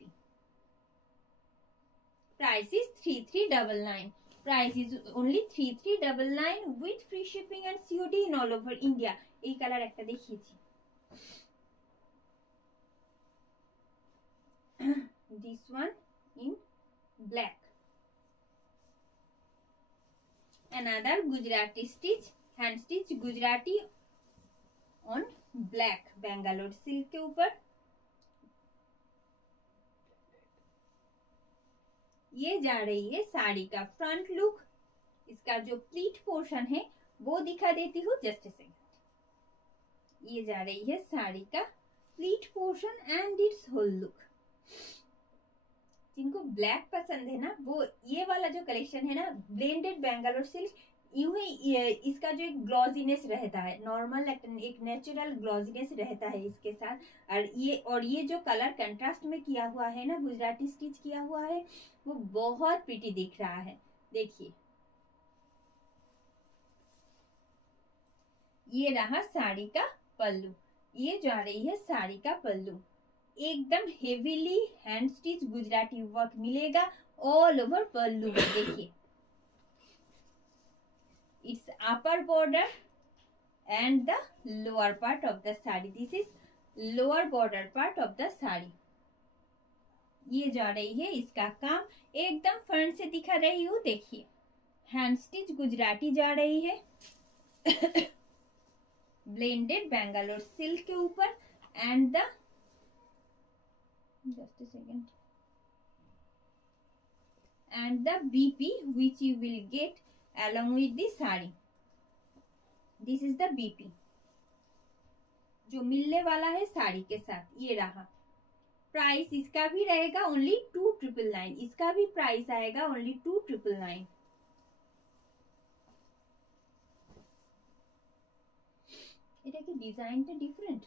Price is 3399, price is only 3399 with free shipping and COD in all over India. এই colour একটা দেখিয়েছি, this one in black. Another Gujarati stitch, hand stitch Gujarati on black, Bangalore silk के ऊपर। ये जा रही है साड़ी का फ्रंट लुक। इसका जो प्लीट पोर्शन है वो दिखा देती हूँ, जस्ट ए सेकंड। ये जा रही है साड़ी का pleat portion and its whole look. जिनको ब्लैक पसंद है ना, वो ये वाला जो कलेक्शन है ना, ब्लेंडेड बैंगलोर सिल्क, यूं ही इसका जो एक ग्लॉजीनेस रहता है, नॉर्मल एक नेचुरल ग्लॉजीनेस रहता है इसके साथ। और ये जो कलर कंट्रास्ट में किया हुआ है ना, गुजराती स्टिच किया हुआ है, वो बहुत प्रिटी दिख रहा है। देखिए ये रहा साड़ी का पल्लू, ये जा रही है साड़ी का पल्लू। एकदम heavily hand stitch Gujarati work मिलेगा ऑल ओवर पल्लू में। देखिए it's upper border and the lower part of the sari, this is lower border part of the sari. ये जा रही है, इसका काम एकदम फ्रंट से दिखा रही हूँ। देखिए हैंड स्टिच गुजराती जा रही है। ब्लेंडेड बैंगलोर सिल्क के ऊपर and the just a second and the BP which you will get along with the sari. This is the BP जो मिलने वाला है साड़ी के साथ, ये रहा। प्राइस इसका भी रहेगा ओनली 2999, इसका भी प्राइस आएगा ओनली 2999। এটা কি ডিজাইনটা different?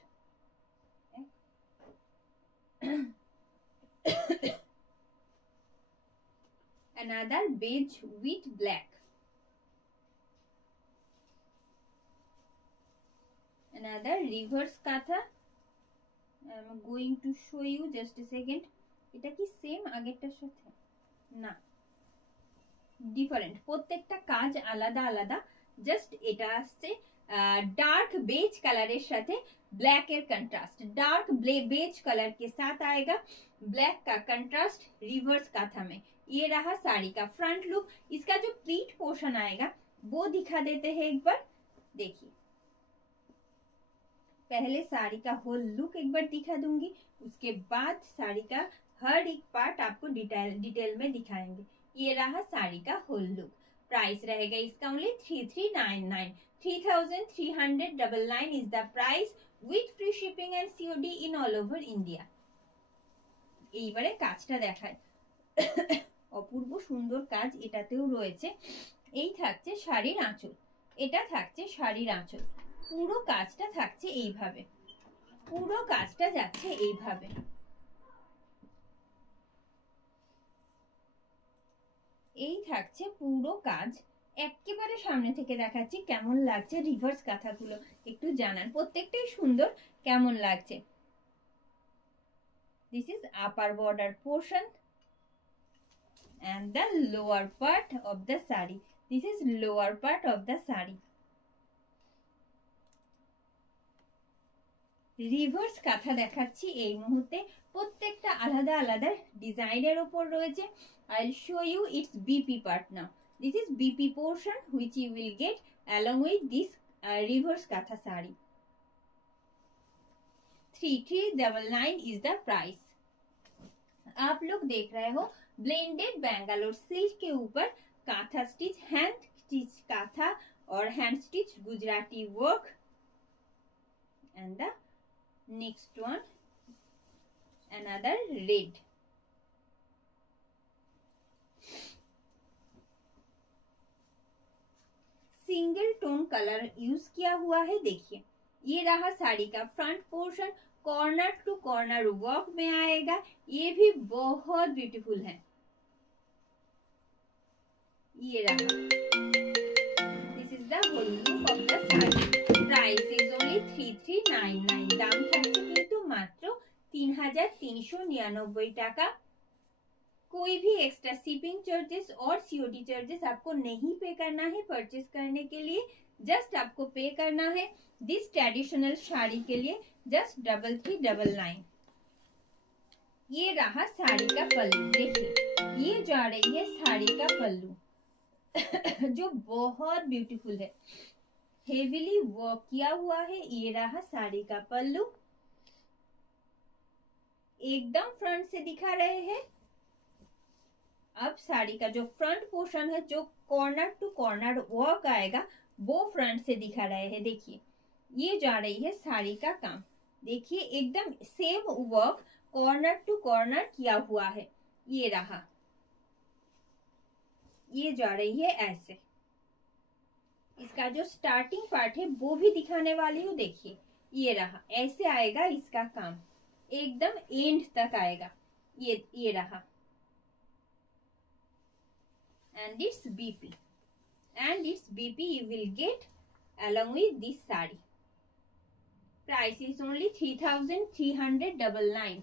Another beige with black, another reverse katha. I am going to show you, just a second. এটা কি সেম আগেরটার সাথে? না, ডিফারেন্ট, প্রত্যেকটা কাজ আলাদা আলাদা। জাস্ট এটা আসছে डार्क बेज कलर साथे ब्लैक एर कंट्रास्ट, डार्क बेज कलर के साथ आएगा, ब्लैक का कंट्रास्ट रिवर्स काथा में। ये रहा साड़ी का फ्रंट लुक। इसका जो प्लीट पोर्शन आएगा वो दिखा देते हैं एक बार, देखिए। पहले साड़ी का होल लुक एक बार दिखा दूंगी, उसके बाद साड़ी का हर एक पार्ट आपको डिटेल में दिखाएंगे। ये रहा साड़ी का होल लुक। प्राइस रहेगा इसका only 3399, 3399 is the price with free shipping and COD in all over India. এইবারে কাজটা দেখায়, অপূর্ব সুন্দর কাজ এটাতেও রয়েছে। এই থাকছে শাড়ির আঁচল, এটা থাকছে শাড়ির আঁচল। পুরো কাজটা থাকছে এইভাবে, পুরো কাজটা যাচ্ছে এইভাবে। এই থাকছে পুরো কাজ। একেবারে সামনে থেকে দেখাচ্ছি কেমন লাগছে রিভার্স কাঁথাগুলো, একটু জানান প্রত্যেকটাই সুন্দর কেমন লাগছে। This is upper border portion and the lower part of the sari. This is lower part of the sari. Reverse kantha দেখাচ্ছি এই মুহূর্তে, প্রত্যেকটা আলাদা আলাদা ডিজাইনের উপর রয়েছে। I'll show you its BP part now. This is BP portion which you will get along with this reverse katha sari. 3399 is the price. आप लोग देख रहे हो ब्लेंडेड बैंगलोर सिल्क के ऊपर kantha stitch, hand stitch kantha और hand stitch Gujarati work. And the next one another red, single tone colour use किया हुआ है। देखिए ये रहा साड़ी का front portion, corner to corner work में आएगा, ये भी बहुत ब्यूटीफुल है। ये रहा, this is the whole look of the sari. Price is only 3399, दाम থাকছে কিন্তু মাত্র 3399 টাকা। कोई भी एक्स्ट्रा शिपिंग चार्जेस और COD चार्जेस आपको नहीं पे करना है परचेज करने के लिए। जस्ट आपको पे करना है दिस ट्रेडिशनल साड़ी के लिए जस्ट 3399। ये रहा साड़ी का पल्लू, देखिए ये जा रही है साड़ी का पल्लू जो बहुत ब्यूटीफुल है, हेवीली वर्क किया हुआ है। ये रहा साड़ी का पल्लू, एकदम फ्रंट से दिखा रहे हैं। अब साड़ी का जो फ्रंट पोर्शन है, जो कॉर्नर टू कॉर्नर वर्क आएगा वो फ्रंट से दिखा रहे हैं। देखिए ये जा रही है साड़ी का काम, देखिए एकदम same work corner to corner किया हुआ है। ये रहा, ये जा रही है ऐसे। इसका जो स्टार्टिंग पार्ट है वो भी दिखाने वाली हूँ। देखिए ये रहा, ऐसे आएगा इसका काम, एकदम एंड तक आएगा। ये रहा and its BP, and its BP you will get along with this sari. Price is only 3399।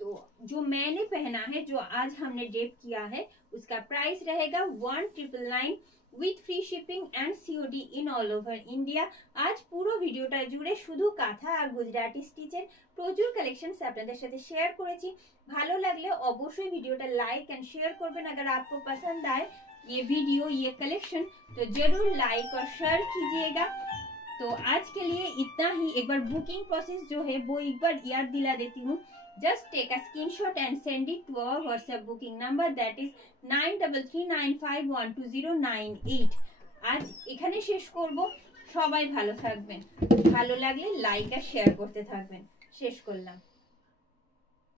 तो जो मैंने पहना है, जो आज हमने ड्रेप किया है, उसका प्राइस रहेगा 1999 with free shipping and COD in all over India। आज পুরো ভিডিওটা জুড়ে শুধু কাঁথা আর গুজরাটি স্টিচের প্রচুর কালেকশনস আপনাদের সাথে শেয়ার করেছি। ভালো লাগলে অবশ্যই ভিডিওটা लाइक एंड शेयर করবেন। अगर आपको पसंद आए ये वीडियो, ये कलेक्शन, तो जरूर लाइक और शेयर कीजिएगा। तो आज के लिए इतना ही। एक बार बुकिंग प्रोसेस जो है वो एक बार याद दिला देती हूँ। Just take a screenshot and send it to our WhatsApp booking number, that is 9339512098। आज এখানে শেষ করব। সবাই ভালো থাকবেন, ভালো লাগলে লাইক আর শেয়ার করতে থাকবেন। শেষ করলাম।